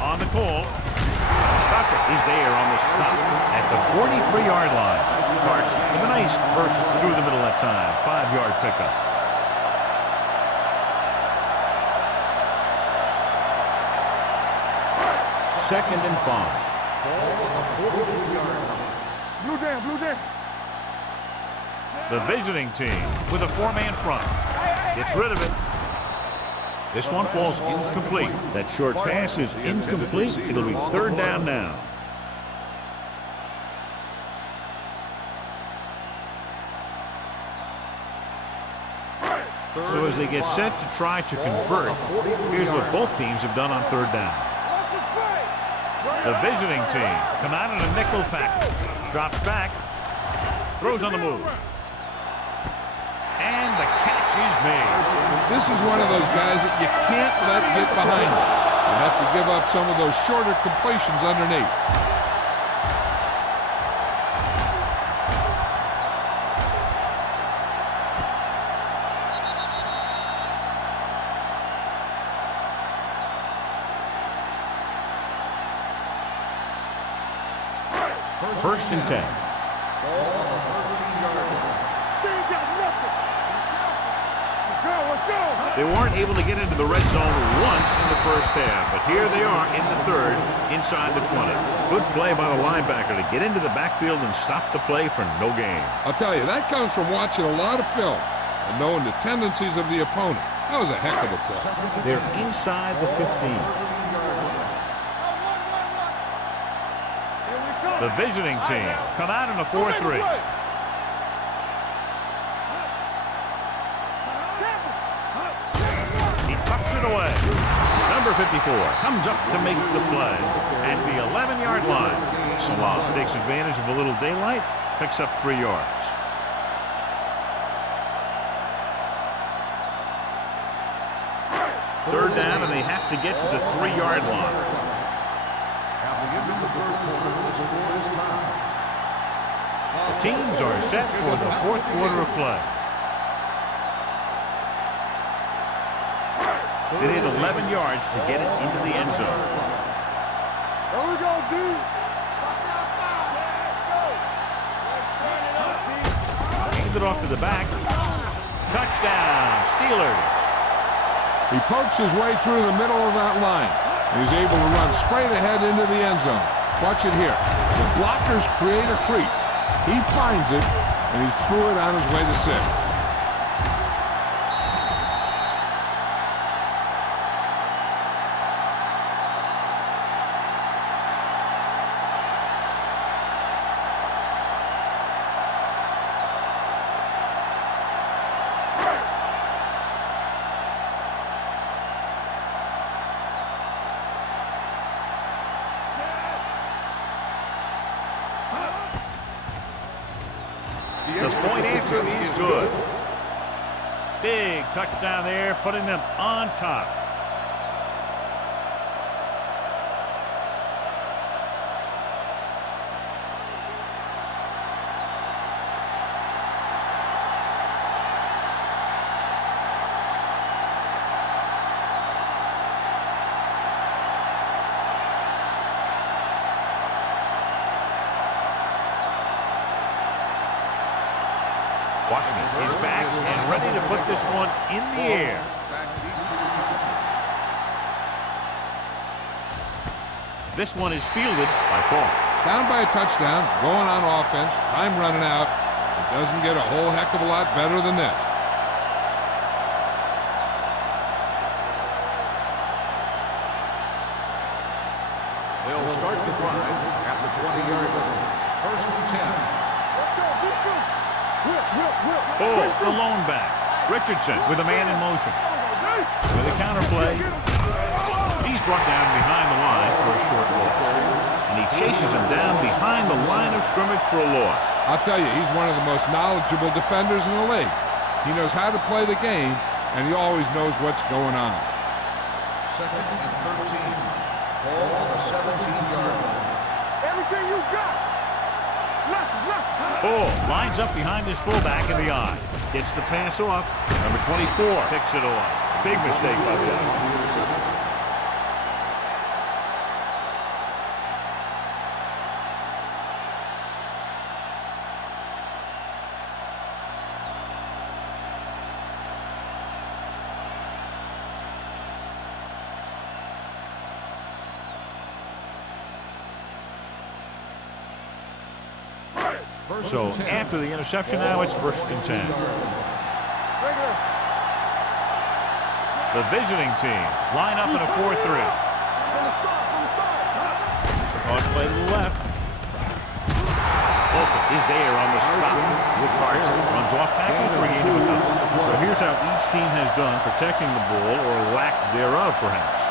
On the call. Tucker is there on the stop at the 43-yard line. Carson with a nice burst through the middle that time. 5-yard pickup. Second and 5. Ball on the 43-yard line. Blue down, blue down. The visiting team with a 4-man front. Gets rid of it. This one falls incomplete. That short pass is incomplete. It'll be third down now. So as they get set to try to convert, here's what both teams have done on third down. The visiting team come out in a nickel package. Drops back. Throws on the move. And the catch is made. This is one of those guys that you can't let get behind you. You have to give up some of those shorter completions underneath. First and 10. They weren't able to get into the red zone once in the first half, but here they are in the third, inside the 20. Good play by the linebacker to get into the backfield and stop the play for no gain. I'll tell you, that comes from watching a lot of film and knowing the tendencies of the opponent. That was a heck of a play. They're inside the 15. The visiting team come out in a 4-3. He tucks it away. Number 54 comes up to make the play at the 11-yard line. Salah takes advantage of a little daylight, picks up 3 yards. Third down, and they have to get to the 3-yard line. The teams are set for the fourth quarter of play. They need 11 yards to get it into the end zone. There we go, dude. Hands it off to the back. Touchdown, Steelers. He pokes his way through the middle of that line. He's able to run straight ahead into the end zone. Watch it here. The blockers create a crease. He finds it, and he's through it on his way to 6. The point after is good. Big touchdown there, putting them on top. Washington is back and ready to put this one in the air. This one is fielded by Fall. Down by a touchdown, going on offense, time running out. It doesn't get a whole heck of a lot better than this. They'll start the drive at the 20-yard line. First and 10. Oh, the lone back. Richardson with a man in motion. With a counter play. He's brought down behind the line for a short loss. And he chases him down behind the line of scrimmage for a loss. I'll tell you, he's one of the most knowledgeable defenders in the league. He knows how to play the game, and he always knows what's going on. Second and 13. Ball on the 17-yard line. Everything you got. Oh, lines up behind his fullback in the eye. Gets the pass off. Number 24 picks it off. Big mistake by the offense. So after the interception now, it's first and 10. The visiting team line up in a 4-3. Cross play to the left. Holcomb is there on the stop. With Carson runs off tackle for a gain of a couple. So here's how each team has done protecting the ball, or lack thereof, perhaps.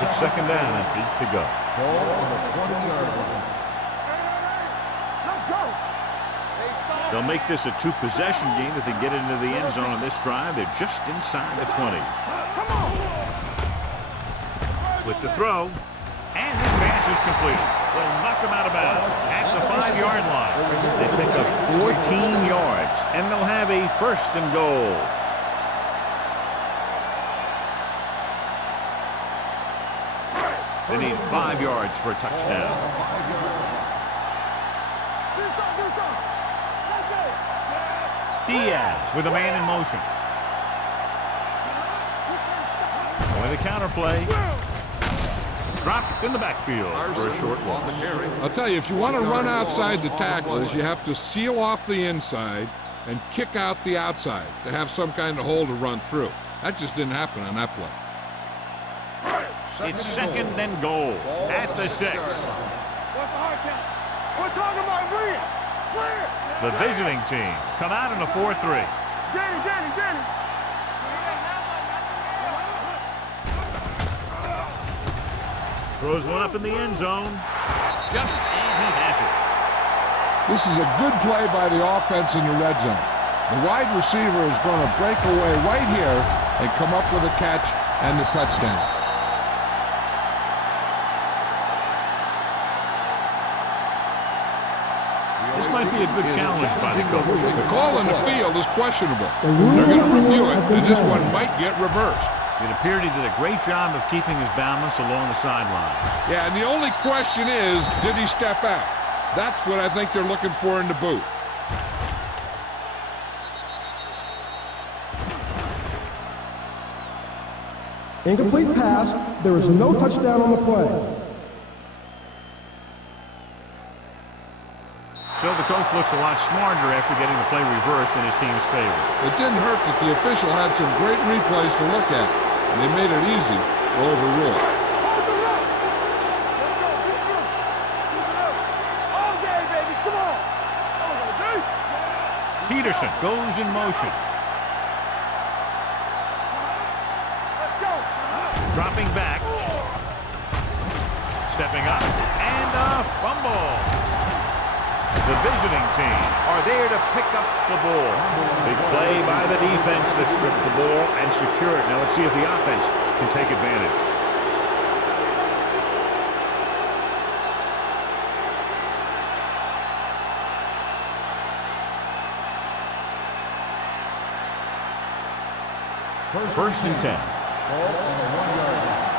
It's second down and 8 to go. Ball on the 20-yard line. Let's go. They'll make this a two-possession game if they get into the end zone on this drive. They're just inside the 20. Come on. With the throw, and this pass is completed. They'll knock them out of bounds at the 5-yard line. They pick up 14 yards, and they'll have a first and goal. They need 5 yards for a touchdown. Diaz with a man in motion. With a counter play. Dropped in the backfield for a short loss. I'll tell you, if you want to run outside the tacklers, you have to seal off the inside and kick out the outside to have some kind of hole to run through. That just didn't happen on that play. It's second and goal at the 6. What's the hard count? We're talking about Green. Clear. The visiting team come out in a 4-3. Danny. Throws one up in the end zone. Jumps, and he has it. This is a good play by the offense in the red zone. The wide receiver is going to break away right here and come up with a catch and the touchdown. This might be a good challenge by the coach. The call in the field is questionable. They're going to review it, and this one might get reversed. It appeared he did a great job of keeping his balance along the sidelines. Yeah, and the only question is, did he step out? That's what I think they're looking for in the booth. Incomplete pass. There is no touchdown on the play. So the coach looks a lot smarter after getting the play reversed in his team's favor. It didn't hurt that the official had some great replays to look at, and they made it easy to overrule. Hold the rock. Let's go. Keep it up. All day, baby. Come on. Peterson goes in motion. Let's go. Dropping back. Stepping up. And a fumble. The visiting team are there to pick up the ball. Big play by the defense to strip the ball and secure it. Now let's see if the offense can take advantage. First and 10. Ball on the 1-yard line.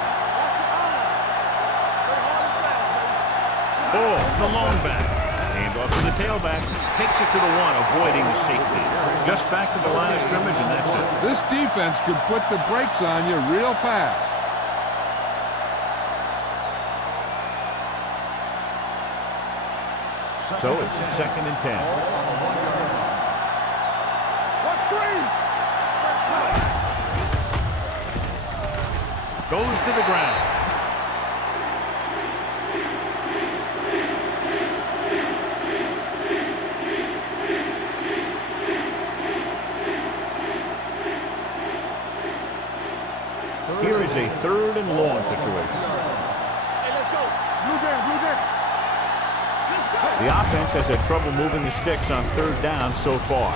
Ball, the long back. Hand off to the tailback. Takes it to the 1, avoiding the safety. Just back to the line of scrimmage, and that's it. This defense could put the brakes on you real fast. So it's second and 10. What's green? Goes to the ground. Here is a third and long situation. Hey, let's go. Blue down. Let's go. The offense has had trouble moving the sticks on third down so far.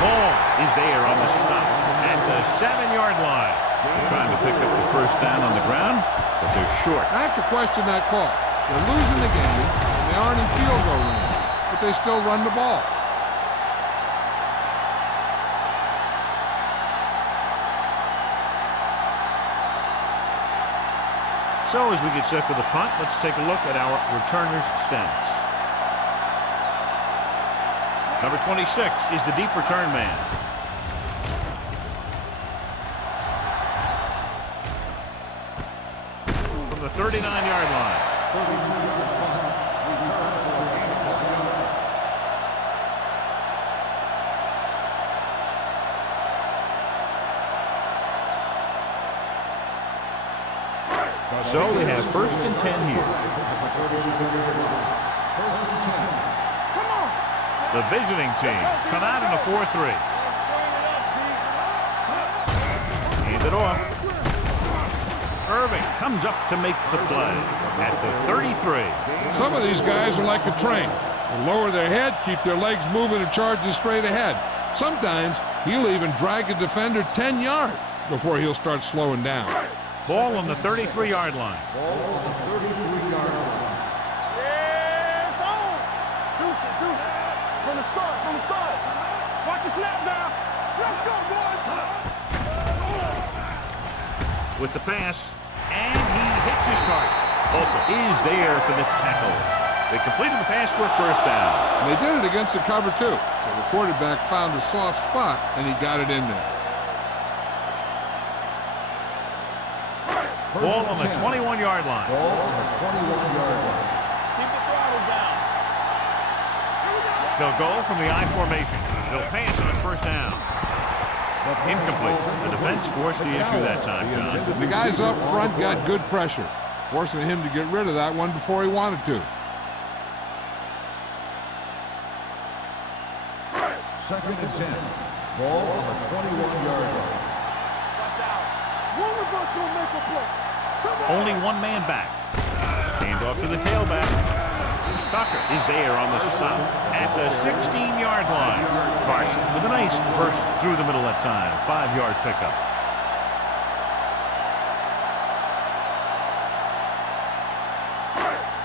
Long is there on the stop at the 7-yard line. They're trying to pick up the first down on the ground, but they're short. I have to question that call. They're losing the game, and they aren't in field goal range, but they still run the ball. So as we get set for the punt, let's take a look at our returners' stats. Number 26 is the deep return man. From the 39-yard line. So we have first and 10 here. Come on. The visiting team come out in a 4-3. Hand it off. Irving comes up to make the play at the 33. Some of these guys are like a train. They lower their head, keep their legs moving, and charge straight ahead. Sometimes he'll even drag a defender 10 yards before he'll start slowing down. Ball on the 33-yard line. Ball on the 33-yard line. Yeah, it's on. Deuce it. From the start. Watch the snap now. Let's go, boys. With the pass, and he hits his target. Holker is there for the tackle. They completed the pass for a first down. And they did it against the cover, too. So the quarterback found a soft spot, and he got it in there. Ball on the 21-yard line. Ball on the 21-yard line. Keep the throttle down. They'll go from the I formation. They'll pass on first down. Incomplete. The defense forced the issue that time, John. The guys up front got good pressure, forcing him to get rid of that one before he wanted to. Second and 10. Ball on the 21-yard line. One of us will make a play. Only one man back. Hand off to the tailback. Tucker is there on the stop at the 16-yard line. Carson with a nice burst through the middle that time. 5-yard pickup.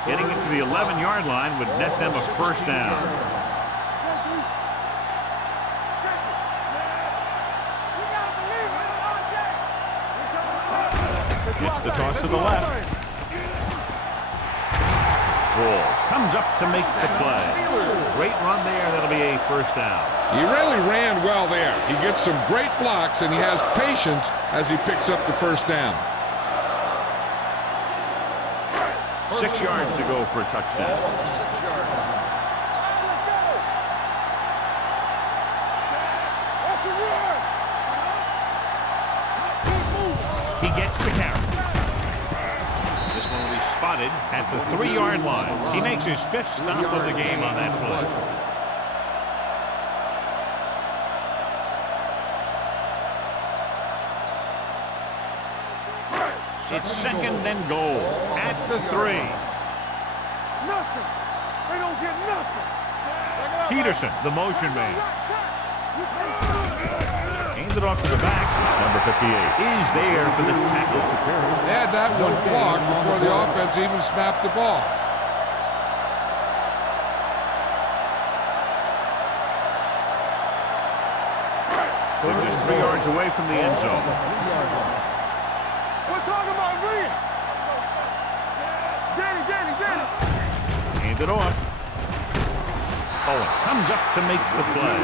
Getting it to the 11-yard line would net them a first down. Gets the toss to the left. Walls comes up to make the play. Great run there. That'll be a first down. He really ran well there. He gets some great blocks, and he has patience as he picks up the first down. 6 yards to go for a touchdown. Ball on the 6-yard line. He gets the carry. This one will be spotted at the 3-yard line. He makes his 5th stop of the game on that play. It's second and goal at the 3. Nothing. They don't get nothing. Peterson, the motion man. Handed off to the back. Number 58 is there for the tackle. They had that one clogged before the offense even snapped the ball. They're just 3 yards away from the end zone. We're talking about Rhea. Get it. Hand it off. Owen comes up to make the play.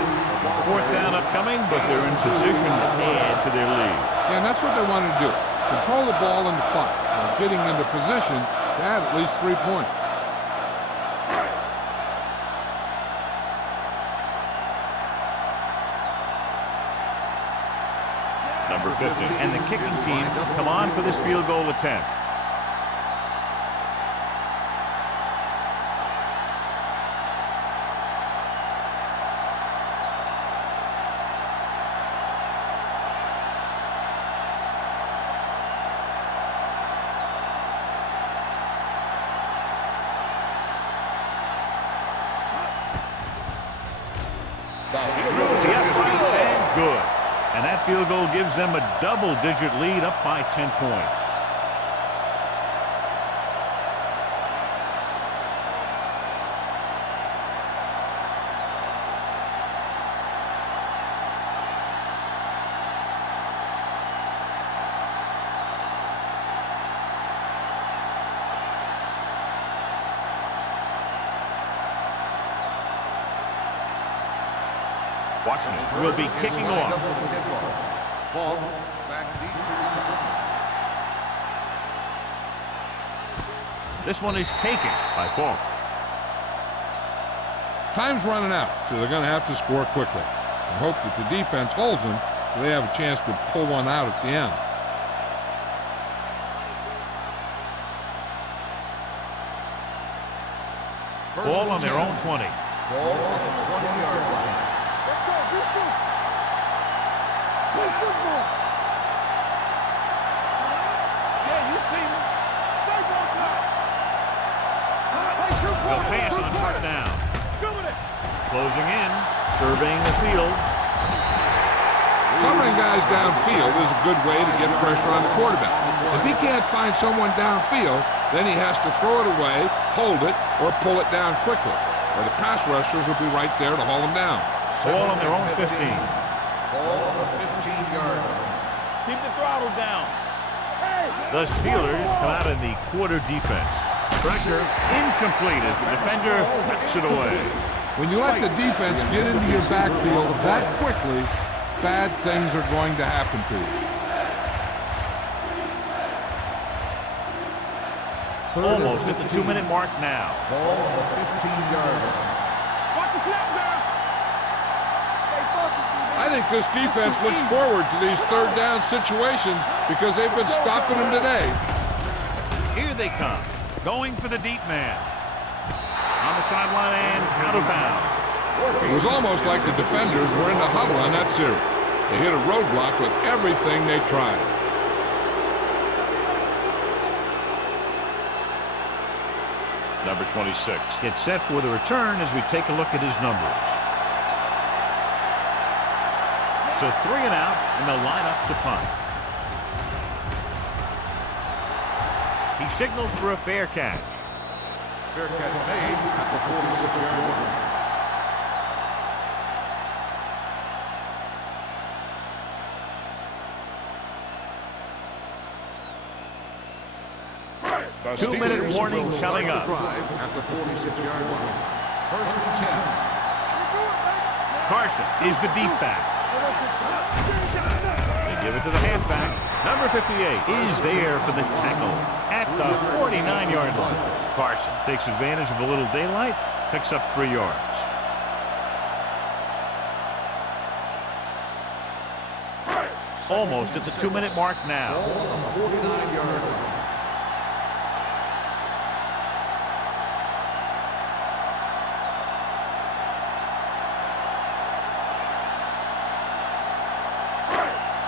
4th down upcoming, but they're in position to add to their lead. Yeah, and that's what they wanted to do. Control the ball in the clock, while getting into position to add at least 3 points. Number 50 and the kicking team come on for this field goal attempt. Good. And that field goal gives them a double-digit lead, up by 10 points. Washington will be kicking off. Ball back deep to return. This one is taken by Falk. Time's running out, so they're going to have to score quickly and hope that the defense holds them so they have a chance to pull one out at the end. Ball on their own 20. Ball on the 20-yard line. Let's go, defense. Play football. Yeah, you see me. Play ball now. They'll pass on first down. Doing it. Closing in, surveying the field. Covering guys downfield is a good way to get pressure on the quarterback. If he can't find someone downfield, then he has to throw it away, hold it, or pull it down quickly, or the pass rushers will be right there to haul him down. Ball on their own 15. Ball on the 15-yard line. Keep the throttle down. The Steelers come out in the quarter defense. Pressure incomplete as the defender backs it away. When you let the defense get into your backfield that quickly, bad things are going to happen to you. Almost at the 2-minute mark now. Ball on the 15-yard line. Watch the snap down. Stay focused. I think this defense looks forward to these third down situations because they've been stopping them today. Here they come, going for the deep man. On the sideline and out of bounds. It was almost like the defenders were in the huddle on that series. They hit a roadblock with everything they tried. Number 26 gets set for the return as we take a look at his numbers. So 3 and out, and they'll line up to punt. He signals for a fair catch. Fair catch made at the 46-yard line. The 2-minute warning coming up. Drive at the 46-yard line. First and 10. Carson is the deep back. They give it to the halfback. Number 58 is there for the tackle at the 49-yard line. Carson takes advantage of a little daylight, picks up 3 yards. Almost at the 2-minute mark now. Ball on the 49-yard line.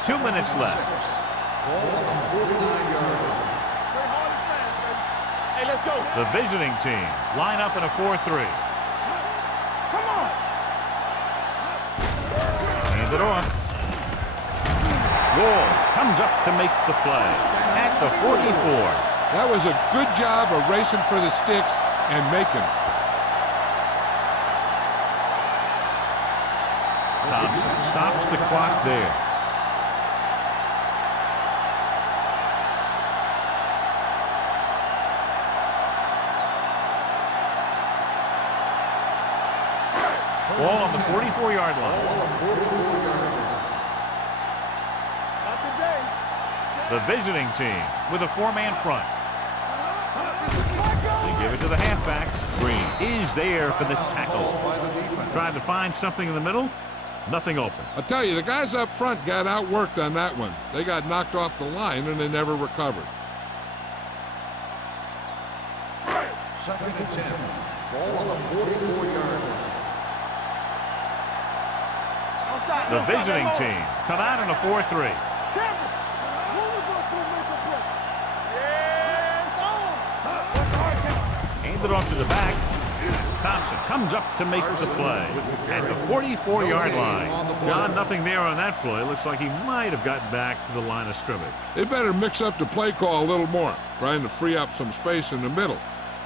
Two minutes left. Ball on the 49-yard line. Hey, let's go. The visiting team line up in a 4-3. Come on. Hand it off. Wall comes up to make the play at the 44. That was a good job of racing for the sticks and making it. Thompson stops the clock there. Ball on the 44-yard line. Not today. The visiting team with a 4-man front. They give it to the halfback. Green is there for the tackle. Tried to find something in the middle. Nothing open. I'll tell you, the guys up front got outworked on that one. They got knocked off the line and they never recovered. Second and 10. Ball on the 44-yard line. The visiting team come out in a 4-3. Handed off to the back. Thompson comes up to make the play at the 44-yard line. John, nothing there on that play. Looks like he might have gotten back to the line of scrimmage. They better mix up the play call a little more, trying to free up some space in the middle.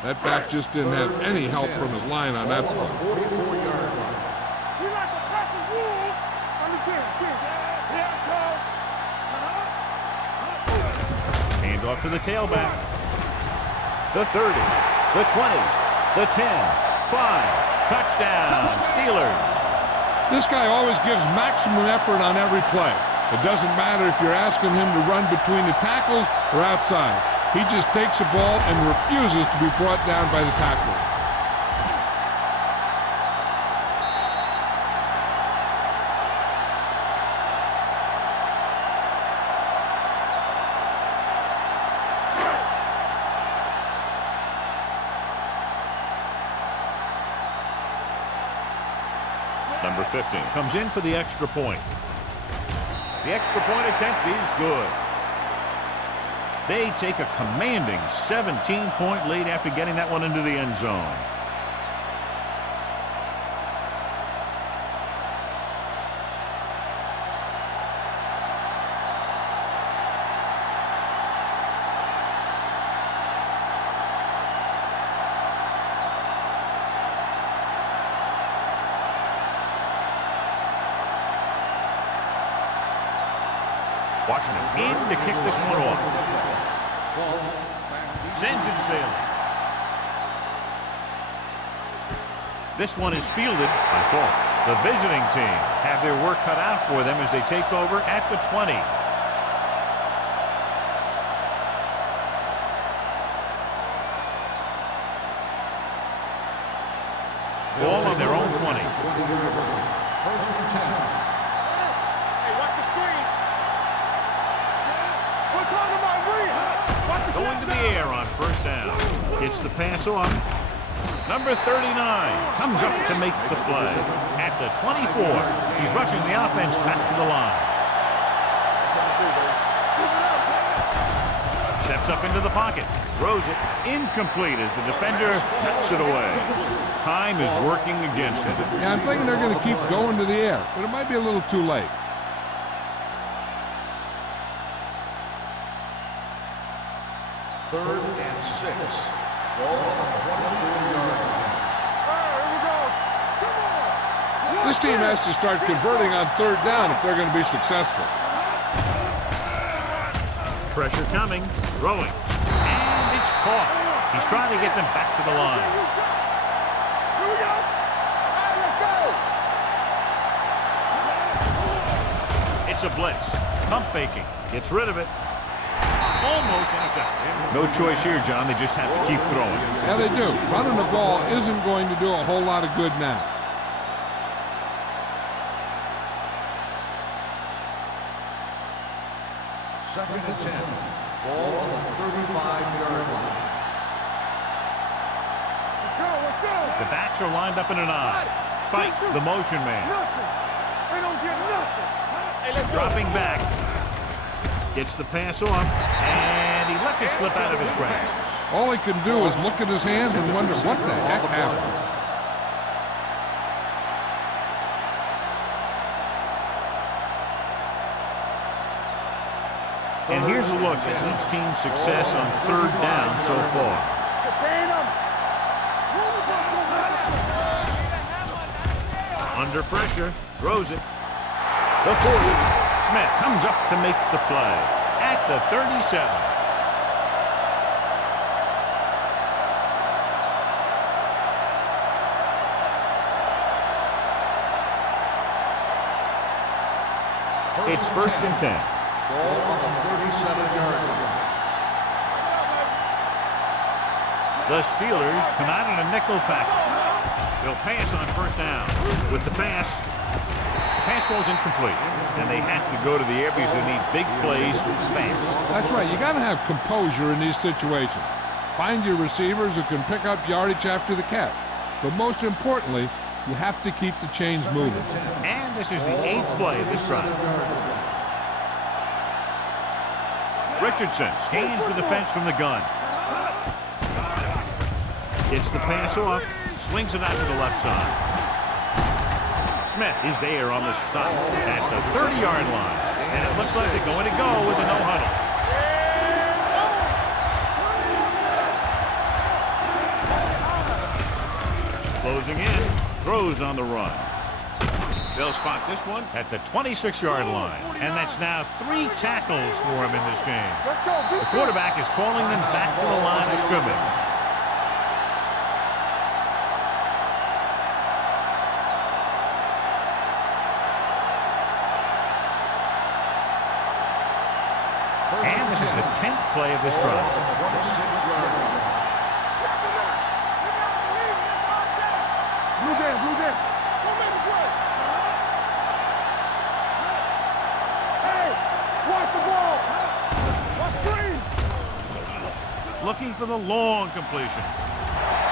That back just didn't have any help from his line on that play. 44-yard line. Hand off to the tailback. The 30, the 20, the 10, 5. Touchdown, Steelers. This guy always gives maximum effort on every play. It doesn't matter if you're asking him to run between the tackles or outside. He just takes the ball and refuses to be brought down by the tackler. Number 15 comes in for the extra point. The extra point attempt is good. They take a commanding 17-point lead after getting that one into the end zone. Washington in to kick this one off. Sends it sailing. This one is fielded by Falk. The visiting team have their work cut out for them as they take over at the 20. Ball on their own 20. First and 10. Hey, watch the screen. We're talking about Reed. Going to the air on first down. Gets the pass off. Number 39 comes up to make the play. At the 24, he's rushing the offense back to the line. Steps up into the pocket. Throws it incomplete as the defender knocks it away. Time is working against him. Yeah, I'm thinking they're going to keep going to the air, but it might be a little too late. Third and 6. Ball on the 24-yard line. This team has to start converting on third down if they're going to be successful. Pressure coming, throwing, and it's caught. He's trying to get them back to the line. Here we go. All right, let's go. It's a blitz. Pump faking. Gets rid of it. Almost intercepted. No choice here, John. They just have to keep throwing. Yeah, they do. Running the ball isn't going to do a whole lot of good now. Second and 10. Ball on the 35-yard line. Let's go. The backs are lined up in an eye. Spikes, the motion man. Nothing. They don't get nothing. Hey, let's Dropping back. Gets the pass off, and he lets it slip out of his grasp. All he can do is look at his hands and wonder what the heck happened. And here's a look at each team's success on third down so far. Contain them. Under pressure, throws it. The 40. Smith comes up to make the play at the 37. It's first and 10. Ball on the 37-yard line. The Steelers come out in a nickel package. They'll pass on first down. With the pass falls incomplete, and they have to go to the air because they need big plays fast. That's right. You got to have composure in these situations. Find your receivers who can pick up yardage after the catch. But most importantly, you have to keep the chains moving. And this is the 8th play of this drive. Richardson scans the defense from the gun. Gets the pass off, swings it out to the left side. Smith is there on the stop at the 30-yard line. And it looks like they're going to go with a no-huddle. Closing in, throws on the run. They'll spot this one at the 26-yard line. And that's now 3 tackles for him in this game. The quarterback is calling them back to the line of scrimmage. And this is the 10th play of this drive. 26-yard line. Blue game. Go make the play. Hey, watch the ball. Watch screen. Looking for the long completion.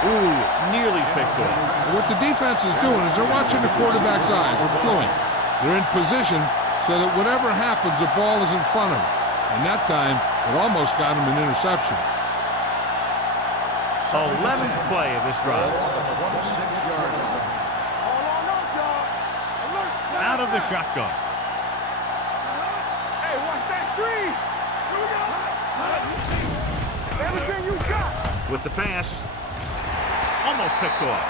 Ooh, nearly picked off. What the defense is doing is they're watching the quarterback's eyes. They're cluing. They're in position so that whatever happens, the ball is in front of them. And that time, it almost got him an interception. 11th play of this drive. Out of the shotgun. Hey, watch that screen. Everything you got. With the pass. Almost picked off.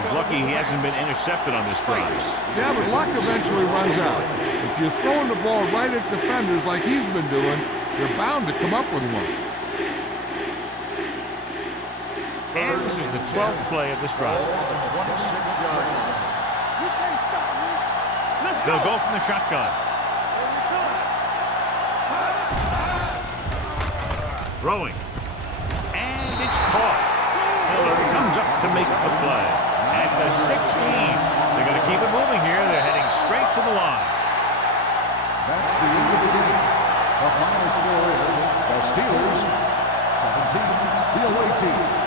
He's lucky he hasn't been intercepted on this drive. Yeah, but luck eventually runs out. If you're throwing the ball right at defenders like he's been doing, you're bound to come up with one. And this is the 12th play of this drive. You can't stop me. Let's go. They'll go from the shotgun. Throwing. And it's caught. Miller comes up to make the play. At the 16. They're going to keep it moving here. They're heading straight to the line. That's the end of the game. The final score is the Steelers 17, the away team.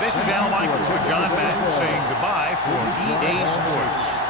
This is Al Michaels with John Madden saying goodbye for EA Sports.